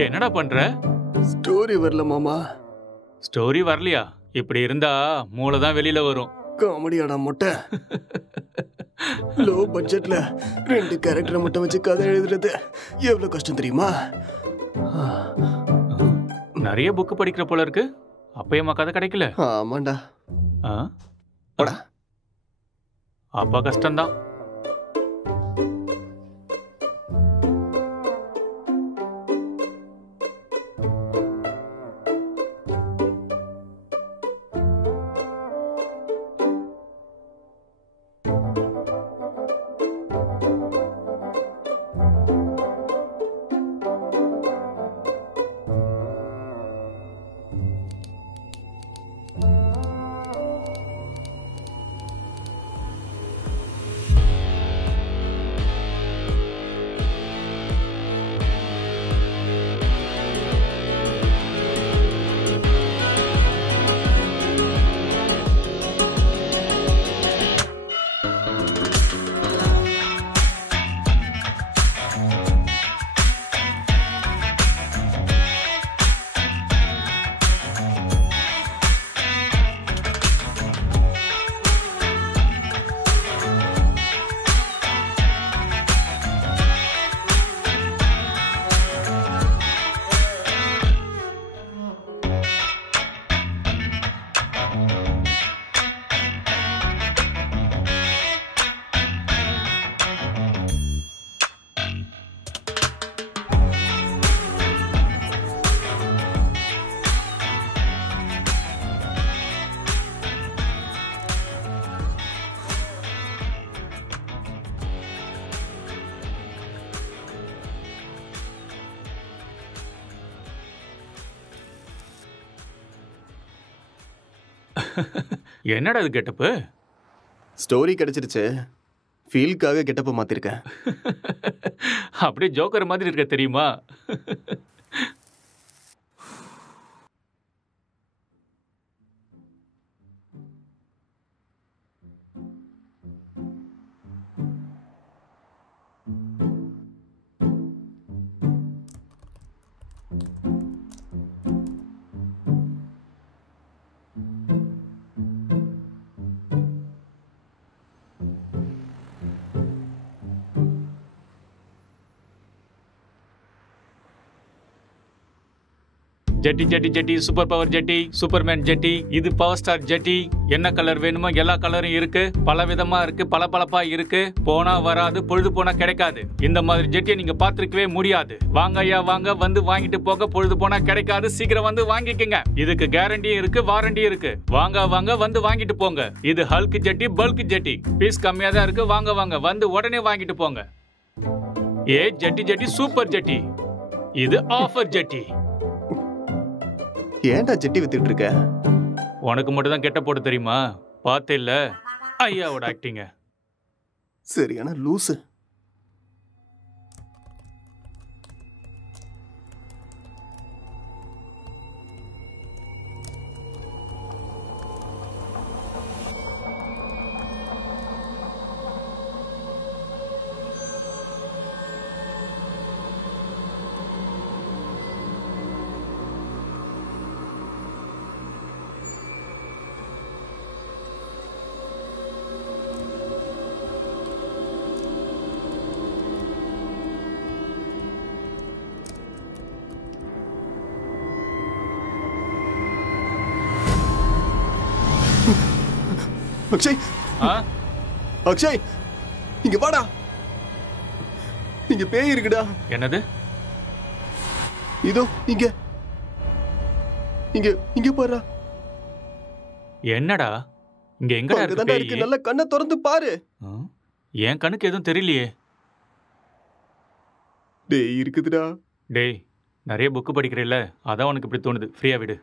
என்னடா பண்ற? ஸ்டோரி வரல மாமா. ஸ்டோரி வரலையா? இப்படி இருந்தா மூளை தான் வெளியில வரும். காமெடியாடா மொட்டை. லோ பட்ஜெட்ல 2 கேரக்டரை மட்டும் வச்சு கதை எழுதுறது எவ்வளவு கஷ்டம் தெரியுமா? நிறைய புக் படிக்கிற போல இருக்கு. அப்பயமா கதை கிடைக்கல? ஆமாண்டா. அப்பா கஷ்டம்தான். என்னடா இது கெட்டப்பு? ஸ்டோரி கிடைச்சிருச்சு, ஃபீல்க்காக கெட்டப்பை மாத்திருக்கேன். அப்படியே ஜோக்கர் மாதிரி இருக்க தெரியுமா? ஜெட்டி ஜெட்டி ஜெட்டி, சூப்பர் பவர் ஜெட்டி, சூப்பர்மேன் ஜெட்டி, இது பவர் ஸ்டார் ஜெட்டி. என்ன கலர் வேணுமோ எல்லா கலரும் இருக்கு, பல விதமா இருக்கு, பளபளப்பா இருக்கு. போனா வராது, பொழுது போனா கிடைக்காது. இந்த மாதிரி ஜெட்டியை நீங்க பார்த்திருக்கவே முடியாது. வாங்க ஐயா வாங்க, வந்து வாங்கிட்டு போக. பொழுது போனா கிடைக்காது, சீக்கிரம் வந்து வாங்கிக்கங்க. இதுக்கு கேரண்டியும் இருக்கு, வாரண்டியும் இருக்கு. வாங்க வாங்க, வந்து வாங்கிட்டு போங்க. இது ஹல்க் ஜெட்டி, பல்க் ஜெட்டி. பீஸ் கம்மியா தான் இருக்கு. வாங்க வாங்க, வந்து உடனே வாங்கிட்டு போங்க. ஏ ஜெட்டி ஜெட்டி, சூப்பர் ஜெட்டி. இது ஆஃபர் ஜெட்டி. ஏன்டா ஜெட்டி வித்துட்டு இருக்க? உனக்கு மட்டும் தான் கெட்ட போட தெரியுமா? பார்த்தே இல்ல ஐயாவோட ஆக்டிங்க. சரியான லூசு. அக்ஷய், அக்ஷய், இங்க வாடா. இங்க பேய் இருக்குடா. என்னது? இதோ இங்க இங்க இங்க பாரு. என்னடா இங்க எங்கடா இருக்கு? நல்ல கண்ணை திறந்து பாரு. என் கண்ணுக்கு எதுவும் தெரியலையே. டேய் இருக்குதுடா. டேய் நிறைய புக்கு படிக்கிறேல்ல, அதான் உனக்கு இப்படி தோணுது. ஃப்ரீயா விடு.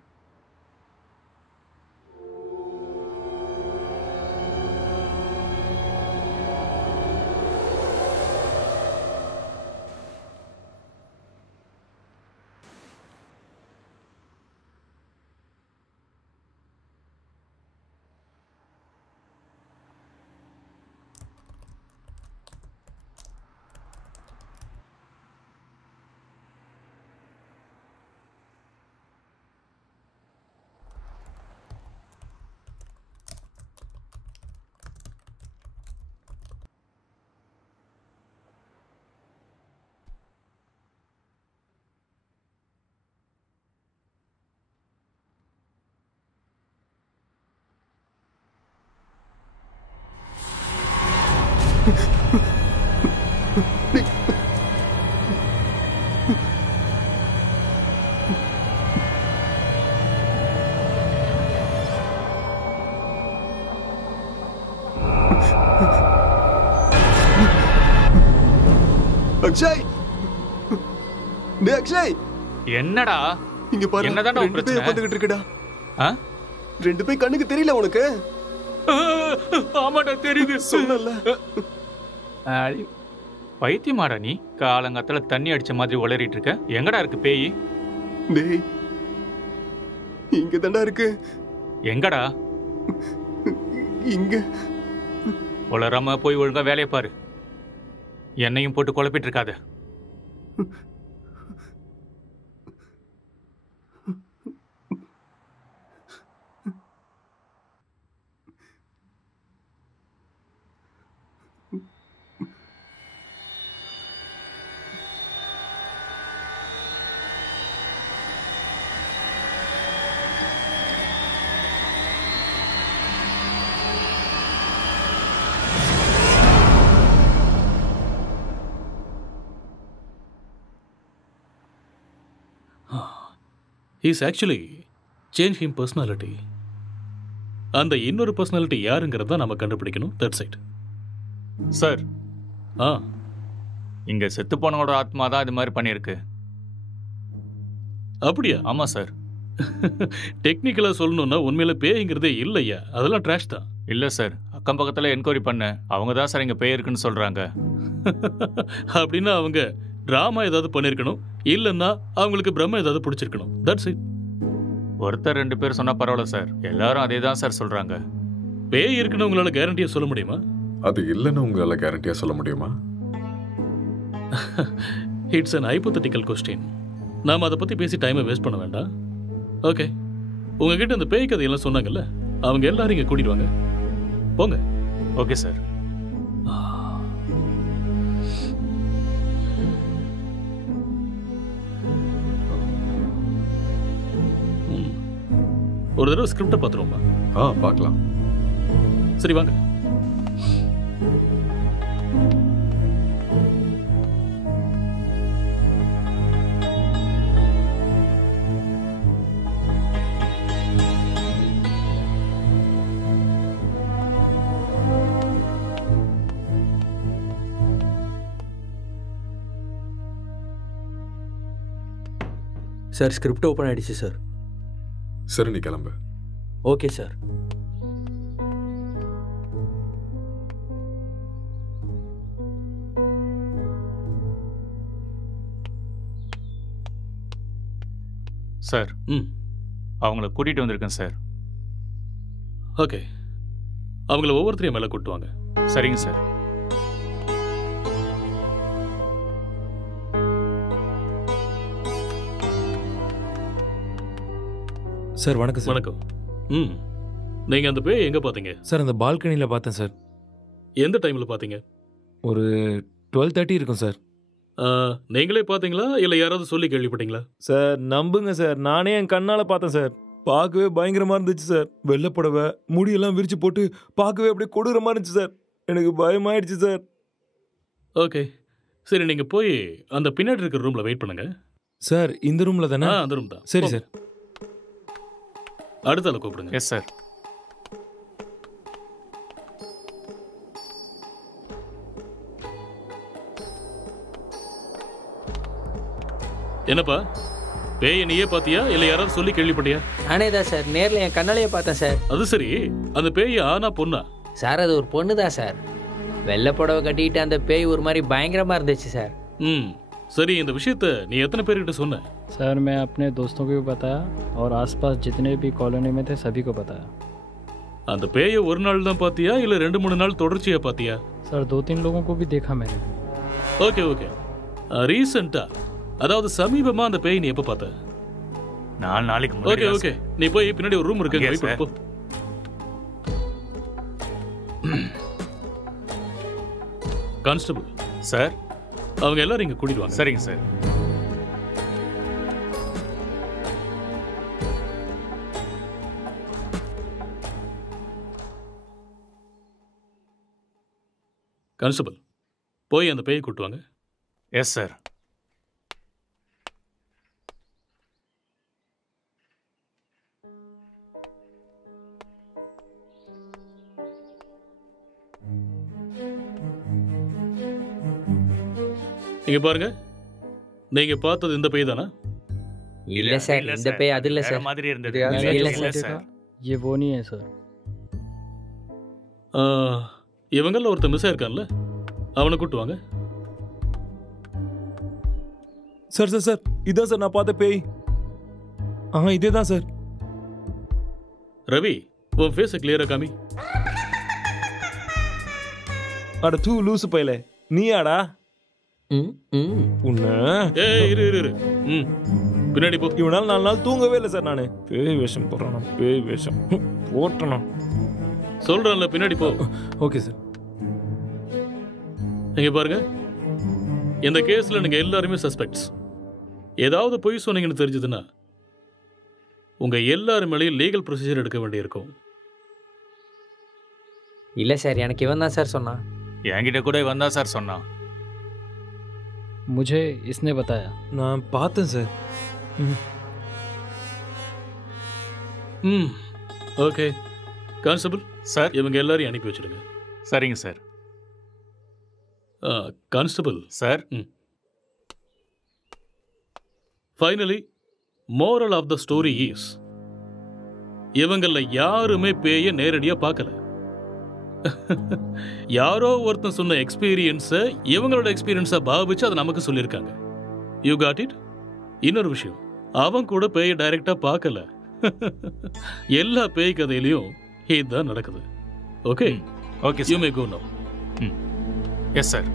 அக்ஷய், டேய் அக்ஷய், என்னடா இங்க பாரு. என்னடா ரெண்டு பேய் வந்துகிட்டு இருக்குடா. ரெண்டு பேய் கண்ணுக்கு தெரியல உனக்கு? ஆமாடா தெரியுது. சொல்லல. பைத்தியமாடா நீ? காலங்கத்துல தண்ணி அடிச்ச மாதிரி உளறிட்டு இருக்க. எங்கடா இருக்கு பேய்? டேய் இங்க தான்டா இருக்கு. எங்கடா? இங்க. உளறாம போய் ஒழுங்கா வேலையை பாரு. என்னையும் போட்டு குழப்பிட்டு இருக்காத. He's actually changed him personality. அந்த இன்னொரு பர்சனாலிட்டி யாருங்கிறத நம்ம கண்டுபிடிக்கணும். That's it sir. இங்க செத்து போனவோட ஆத்மா தான் இது மாதிரி பண்ணியிருக்கு. அப்படியா? ஆமா சார். டெக்னிக்கலாக சொல்லணும்னா உண்மையில பேய்ங்கிறதே இல்லையா, அதெல்லாம் ட்ராஷ் தான். இல்லை சார், அக்கம் பக்கத்தில் என்கொயரி பண்ணேன். அவங்க தான் சார் இங்கே பேய் இருக்குன்னு சொல்கிறாங்க. அப்படின்னா அவங்க ட்ராமா ஏதாவது பண்ணியிருக்கணும், இல்லைன்னா அவங்களுக்கு பிரம்ம ஏதாவது பிடிச்சிருக்கணும். That's it. ஒருத்தர் 2 பேர் சொன்னால் பரவாயில்ல சார், எல்லாரும் அதே தான் சார் சொல்கிறாங்க. பேய் இருக்குன்னு உங்களால் கேரண்டியாக சொல்ல முடியுமா? அது இல்லைன்னு உங்களால் கேரண்டியாக சொல்ல முடியுமா? It's an hypothetical question. நாம் அதை பற்றி பேசி டைமை வேஸ்ட் பண்ண வேண்டாம். ஓகே, உங்ககிட்ட இந்த பேய் கதையெல்லாம் சொன்னாங்கல்ல, அவங்க எல்லாரும் இங்கே கூட்டிட்டு வாங்க. போங்க. Okay sir. ஒரு தடவை ஸ்கிரிப்டை பார்த்துருவோமா? பார்க்கலாம். சரி வாங்க. சார் ஸ்கிரிப்ட் ஓப்பன் ஆயிடுச்சு சார். சரி, நீ கிளம்பு. Okay sir. சார், அவங்கள கூட்டிகிட்டு வந்திருக்கேன் சார். ஓகே, அவங்கள ஒவ்வொருத்தரையும் மேலே கூட்டுவாங்க. சரிங்க சார். சார் வணக்கம் சார். வணக்கம். நீங்கள் அந்த பேய் எங்கே பார்த்தீங்க? சார் அந்த பால்கனியில் பார்த்தேன் சார். எந்த டைமில் பார்த்தீங்க? ஒரு 12:30 இருக்கும் சார். நீங்களே பார்த்தீங்களா இல்லை யாராவது சொல்லி கேள்விப்பட்டீங்களா? சார் நம்புங்க சார், நானே என் கண்ணால் பார்த்தேன் சார். பார்க்கவே பயங்கரமாக இருந்துச்சு சார். வெள்ளைப்புடவை முடியெல்லாம் விரிச்சு போட்டு பார்க்கவே அப்படியே கொடூரமாக இருந்துச்சு சார். எனக்கு பயமாயிடுச்சு சார். ஓகே சரி, நீங்கள் போய் அந்த பின்னாடி இருக்கிற ரூமில் வெயிட் பண்ணுங்க. சார் இந்த ரூமில் தானே? அந்த ரூம் தான். சரி சார். அடுத்த ஆளை கூப்பிடுங்க. Yes sir. என்னப்பா, பேயை நீயே பாத்தியா இல்லை யாராவது சொல்லி கேள்விப்பட்டியா? நானே தான் சார், நேரில் என் கண்ணாலேயே பார்த்தேன் சார். அது சரி, அந்த பேய் ஆனா பொண்ணா? சார் அது ஒரு பொண்ணு தான் சார். வெள்ளை புடவை கட்டிட்டு அந்த பேய் ஒரு மாதிரி பயங்கரமாக இருந்துச்சு சார். சரி, இந்த விஷயத்தை நீ எத்தனை பேர்கிட்ட சொன்ன? सर मैं अपने दोस्तों को भी बताया और आसपास जितने भी कॉलोनी में थे सभी को बताया. அந்த பேயை ஒரு நாள் தான் பாத்தியா இல்லை 2-3 நாள் தொடர்ச்சியா பாத்தியா? सर 2-3 लोगों को भी देखा मैंने. ஓகே ஓகே, ரீசெண்டா அதாவது சமீபமா அந்த பேய் நீ எப்ப பார்த்த? 4 நாளைக்கு முன்னாடி. ஓகே ஓகே, நீ போய் பின்னாடி ஒரு ரூம் இருக்கு, வெயிட் பண்ணு. கான்ஸ்டபிள் சார், அவங்க எல்லாரும் இங்க கூட்டிட்டு வாங்க. சரிங்க சார். கான்ஸ்டபிள் போய் அந்த பேயை கூட்டுவாங்க. Yes sir. இங்க பாருங்க, நீங்க பார்த்தது இந்த பேய் தானா? இல்ல சார், இந்த பேய் அது இல்ல சார். மாதிரி இருந்தது. இல்ல சார். ये वो नहीं है सर. இவங்கள ஒருத்தர் மிஸ் ஆயிருக்கான்ல, அவனை கூட்டுவாங்க. சார் சார் சார், இதான் சார் நான் பார்த்த பேய். இதே தான் சார். ரவி, உன் ஃபேஸை கிளியரா காமி. அட தூ லூசு பையலே, நீயாடா? உன்ன இரு இரு இரு. பின்னாடி போ. இவனால 4 நாள் தூங்கவே இல்லை சார். நானு பேய் வேஷம் போடுறானா? பேய் வேஷம் போட்டனா? சொல்றேன்ல, பின்னாடி போ. Okay sir. இங்க பாருங்க, இந்த கேஸ்ல நீங்க எல்லாருமே சஸ்பெக்ட்ஸ். ஏதாவது பொய் சொன்னீங்கன்னு தெரிஞ்சதுன்னா உங்க எல்லாரும் மேலேயும் லீகல் ப்ரொசீஜர் எடுக்க வேண்டியிருக்கும். இல்ல சார், எனக்கு இவன் தான் சார் சொன்னான். என்கிட்ட கூட இவன் தான் சார் சொன்னான். मुझे इसने बताया. நான் பார்த்தேன் சார். ஓகே கான்ஸ்டபிள் சார், இவங்க எல்லாரையும் அனுப்பி வச்சிடுங்க. சரிங்க sir. Constable sir, finally moral of the story is இவங்கள யாருமே பேய நேரடியா பார்க்கல. யாரோ ஒருத்தன் சொன்ன எக்ஸ்பீரியன்ஸை இவங்களோட எக்ஸ்பீரியன்ஸை பாவிச்சு அதை நமக்கு சொல்லியிருக்காங்க. You got it? இன்னொரு விஷயம், அவன் கூட பேய டைரக்டா பார்க்கல. எல்லா பேய் கதையிலையும் இதுதான் நடக்குது. Okay okay, you may go now. Yes sir.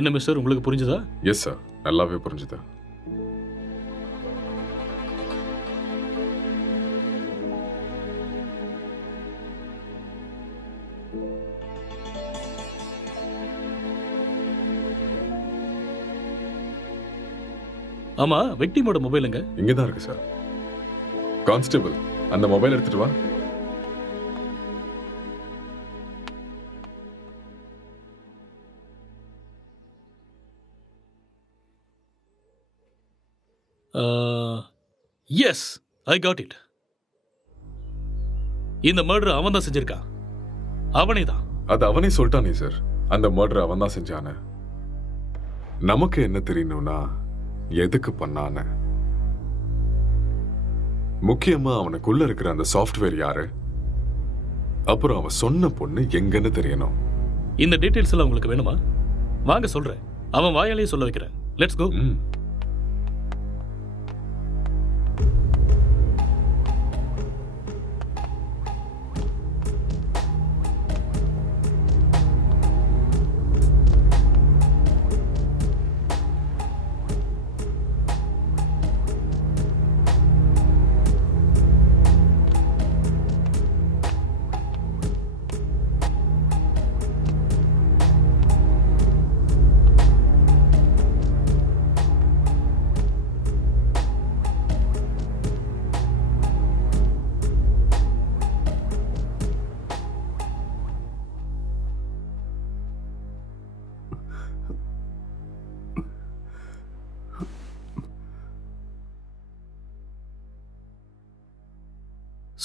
என்ன மிஸ்டர், உங்களுக்கு புரிஞ்சுதா? எஸ் சார், நல்லாவே புரிஞ்சுதா. ஆமா, விக்டிமோட மொபைலுங்க? இங்கதான் இருக்கு சார். கான்ஸ்டபிள், அந்த மொபைல் எடுத்துட்டு வா. Yes, I got it. இந்த மர்டர் அவன் தான் செஞ்சிருக்கான். அவனே தான். அது அவனே சொல்லிட்டானே சார், அந்த மர்டர் அவன் தான் செஞ்சான. நமக்கு என்ன தெரியணும்னா எதுக்கு பண்ணான, முக்கியமா அவனுக்குள்ள இருக்கிற அந்த சாஃப்ட்வேர் யாரு, அப்புறம் அவன் சொன்ன பொண்ணு எங்கன்னு தெரியணும். இந்த டீடைல்ஸ் எல்லாம் உங்களுக்கு வேணுமா? வாங்க சொல்றேன். அவன் வாயாலேயே சொல்ல வைக்கிறேன். Let's go.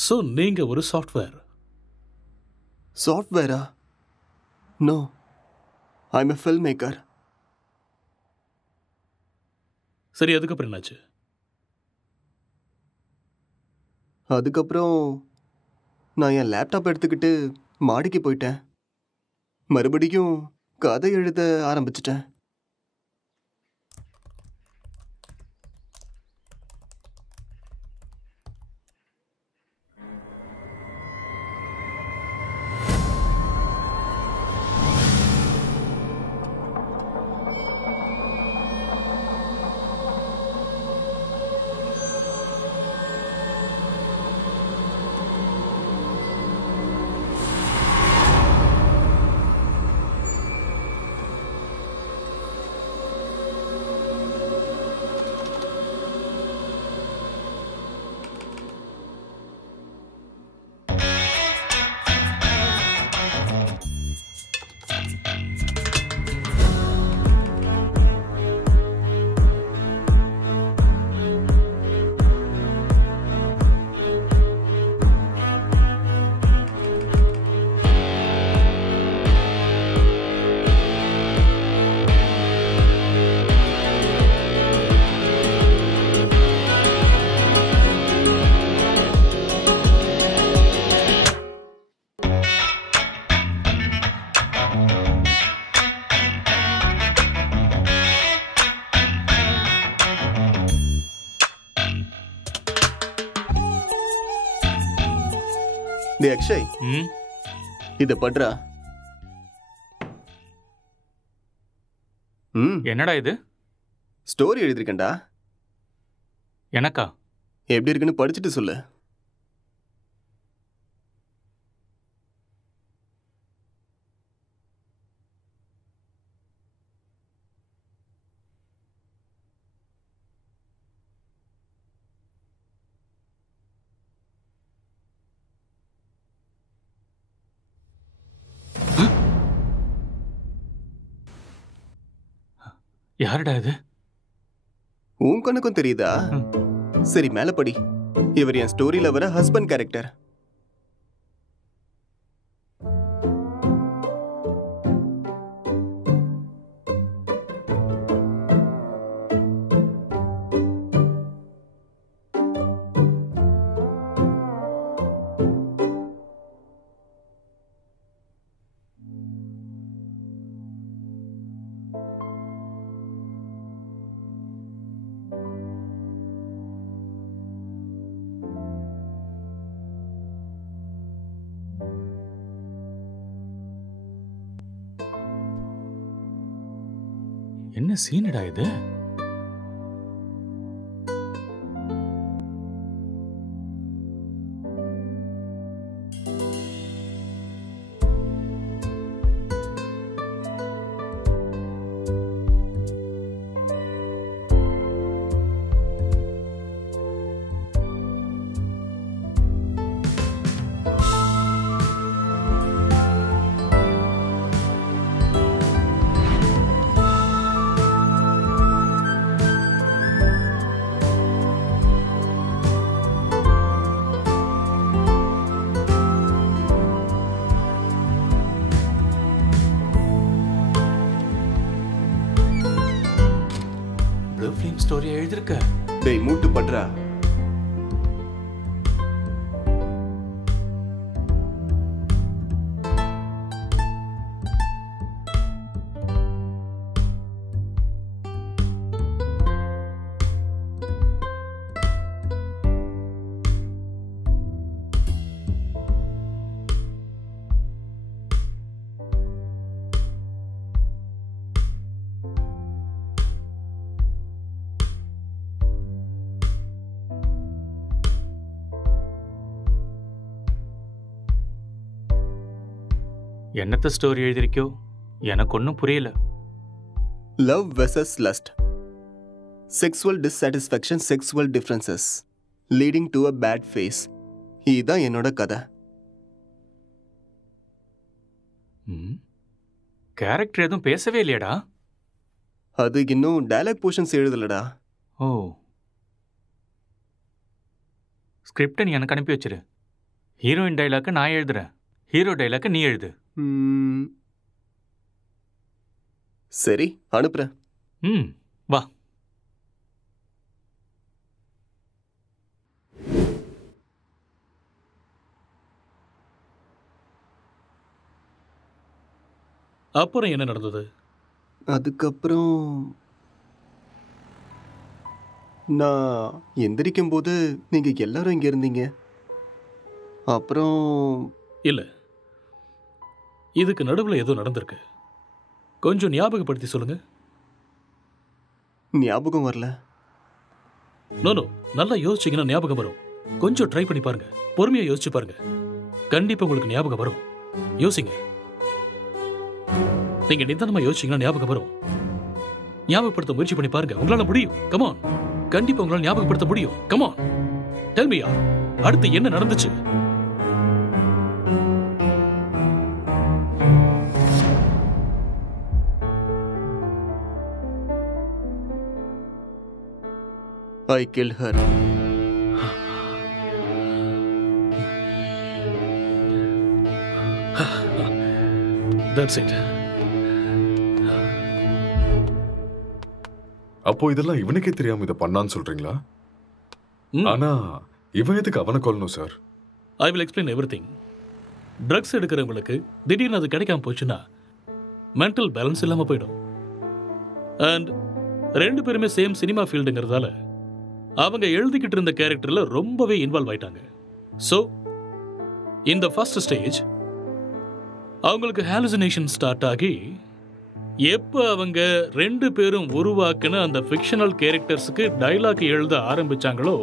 சோ நீங்க ஒரு சாஃப்ட்வேர்? சாஃப்ட்வேரா? No, I am a film maker. சரி, அதுக்கப்புறம் என்னாச்சு? அதுக்கப்புறம் நான் என் லேப்டாப் எடுத்துக்கிட்டு மாடிக்கு போயிட்டேன். மறுபடியும் கதை எழுத ஆரம்பிச்சிட்டேன். டே அக்ஷய், இத பண்றா. என்னடா இது? ஸ்டோரி எழுதிருக்கேன்டா. எனக்கா? எப்படி இருக்குன்னு படிச்சுட்டு சொல்லு. யாருடா இது? உன் கண்ணுக்கும் தெரியுதா? சரி, மேல படி. இவர் என் ஸ்டோரியில வர ஹஸ்பண்ட் கேரக்டர். என்ன சீனடா இது? ஃபிலிம் ஸ்டோரி எழுதிருக்க. டேய் மூட்டு பட்றா. என்னத்த ஸ்டோரி எழுதிருக்கோ எனக்கு ஒன்றும் புரியல. Love versus lust, sexual dissatisfaction, sexual differences leading to a bad phase. இதுதான் என்னோட கதை. கேரக்டர் எதுவும் பேசவே இல்லையடா? அது இன்னும் டயலாக் போர்ஷன்ஸ் எழுதலடா. ஓ, ஸ்கிரிப்டை நீ எனக்கு அனுப்பி வச்சிரு. ஹீரோயின் டைலாக்கு நான் எழுதுறேன், ஹீரோ டைலாக்கு நீ எழுது. சரி, அனுப்புறேன். வா. அப்புறம் என்ன நடந்தது? அதுக்கப்புறம் நான் எந்திரிக்கும் போது நீங்க எல்லாரும் இங்க இருந்தீங்க. அப்புறம் இல்ல, இதுக்கு நடுவில் ஏதோ நடந்திருக்கு. கொஞ்சம் ஞாபகப்படுத்தி சொல்லுங்க. ஞாபகம் வரல. நோ, நல்லா யோசிச்சீங்கன்னா ஞாபகம் வரும். கொஞ்சம் ட்ரை பண்ணி பாருங்க, பொறுமையா யோசிச்சு பாருங்க, கண்டிப்பா உங்களுக்கு ஞாபகம் வரும். யோசிங்க, நீங்க நிதானமா யோசிச்சீங்கன்னா ஞாபகம் வரும். ஞாபகப்படுத்த முயற்சி பண்ணி பாருங்க, உங்களால முடியும். கமான், கண்டிப்பா உங்களால ஞாபகப்படுத்த முடியும். கமான், டெல் மீ, அடுத்து என்ன நடந்துச்சு? I killed her. That's it. அப்போ இதெல்லாம் இவனுக்கே தெரியாம இதை பண்ணான்னு சொல்றீங்களா? ஆனா இவன் எதுக்கு அவனை கொல்லணும் சார்? I will explain everything. Drugs எடுக்கிறவங்களுக்கு திடீர்னு அது கிடைக்காம போச்சுன்னா மென்டல் பேலன்ஸ் இல்லாம போயிடும். அண்ட் ரெண்டு பேருமே சேம் சினிமா ஃபீல்டுங்கிறதால அவங்க எழுதிக்கிட்டு இருந்த கேரக்டர்ல ரொம்பவே இன்வால்வ் ஆயிட்டாங்க. ஸோ இந்த ஃபர்ஸ்ட் ஸ்டேஜ் அவங்களுக்கு ஹாலுசினேஷன் ஸ்டார்ட் ஆகி எப்போ அவங்க ரெண்டு பேரும் உருவாக்குன அந்த ஃபிக்ஷனல் கேரக்டர்ஸுக்கு டைலாக் எழுத ஆரம்பிச்சாங்களோ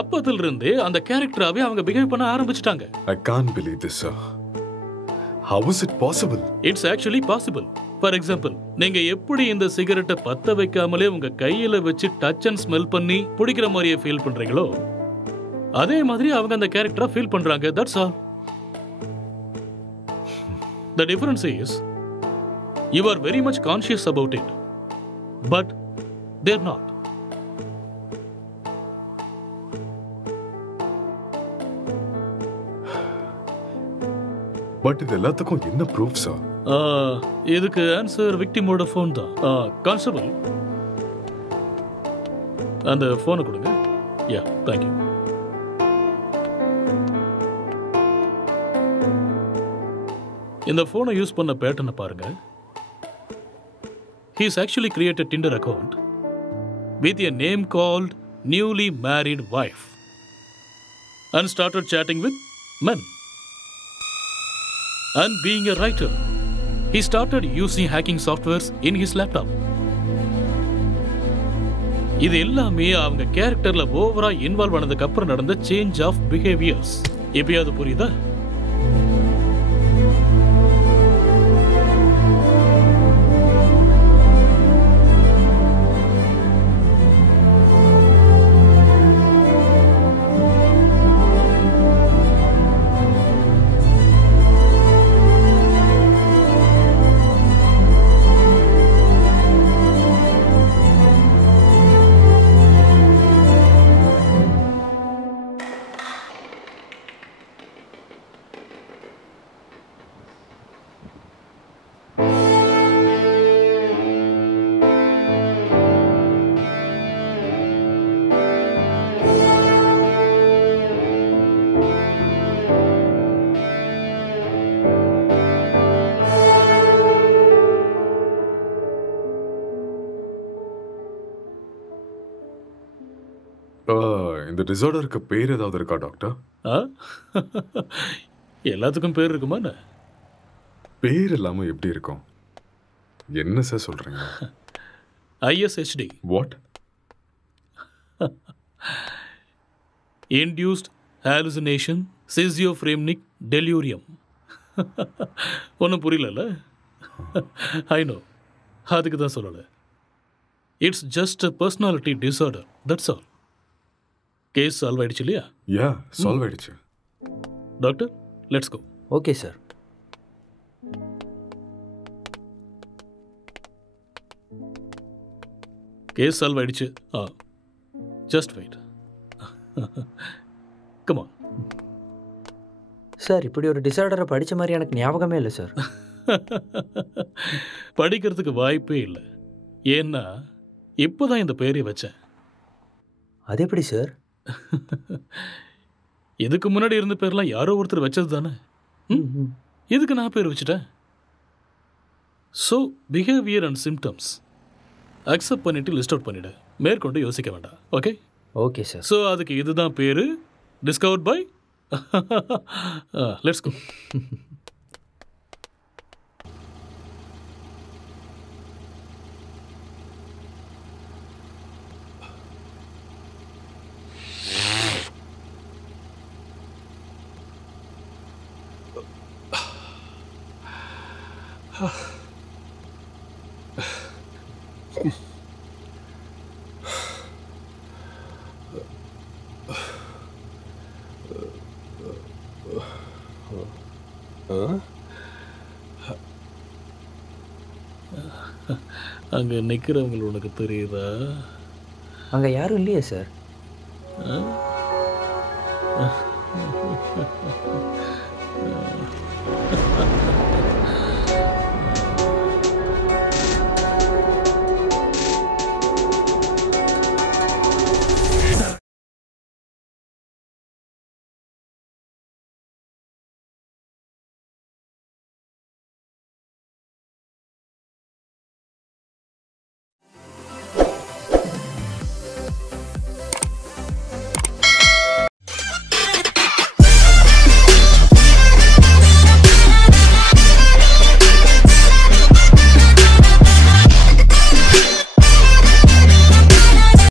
அப்பதிலிருந்தே அந்த கேரக்டராகவே அவங்க பிஹேவ் பண்ண ஆரம்பிச்சிட்டாங்க. I can't believe this, sir. How is it possible? It's actually possible. For example, நீங்க எப்படி இந்த சிகரெட்டை பத்த வைக்காமலே உங்க கையில வச்சு டச் அண்ட் ஸ்மெல் பண்ணி பிடிக்கிற மாதிரியே ஃபீல் பண்றீங்களோ அதே மாதிரி அவங்க அந்த கேரக்டரா ஃபீல் பண்றாங்க. That's all. The difference is you are very much conscious about it, but they're not. But இது எல்லாத்துக்கும் என்ன ப்ரூஃப் சார்? இதுக்கு ஆன்சர் விக்டிமோட ஃபோன் தான். கான்ஸ்டபிள், அந்த ஃபோனை கொடுங்க. யா, தேங்க்யூ. இந்த ஃபோனை யூஸ் பண்ண பேட்டர்னை பாருங்க. He's actually created Tinder account with a name called newly married wife and started chatting with men. And being a writer, he started using hacking softwares in his laptop. இது எல்லாமே அவங்க கேரக்டர்ல ஓவரா இன்வால்வ் ஆனதுக்கு அப்புறம் நடந்த சேஞ்ச் ஆஃப் பிஹேவியர்ஸ். எப்பயாவது புரியுதா? இந்த டிசார்டருக்கு பேர் ஏதாவது இருக்கா டாக்டர்? எல்லாத்துக்கும் பேர் இருக்குமா? பேர் இல்லாம எப்படி இருக்கும்? என்ன சார் சொல்றீங்க? ISHD. What? Induced hallucination schizophrenic delirium. ஒன்றும் புரியல. ஐ நோ, அதுக்கு தான் சொல்லலை. It's just a personality disorder, that's all. Case solve ஆயிடுச்சு இல்லையா? யா, சால்வ் ஆயிடுச்சு. Doctor, let's go. Okay sir. Case solve ஆயிடுச்சு. Just wait. Come on. Sir, இப்படி ஒரு டிசார்டரை படித்த மாதிரி எனக்கு ஞாபகமே இல்லை சார். படிக்கிறதுக்கு வாய்ப்பே இல்லை. ஏன்னா இப்போதான் இந்த பேரை வச்சேன். அது எப்படி சார்? இதுக்கு முன்னாடி இருந்த பேர்லாம் யாரோ ஒருத்தர் வச்சது தானே. இதுக்கு நான் பேர் வச்சுட்டேன். So behaviour and symptoms accept பண்ணிட்டு லிஸ்ட் அவுட் பண்ணிவிடு. மேற்கொண்டு யோசிக்க வேண்டாம். ஓகே? Okay sir. ஸோ அதுக்கு இதுதான் பேர். Discovered by. Let's go. அங்கே நிற்கிறவங்க உனக்கு தெரியுதா? அங்கே யாரும் இல்லையே சார்.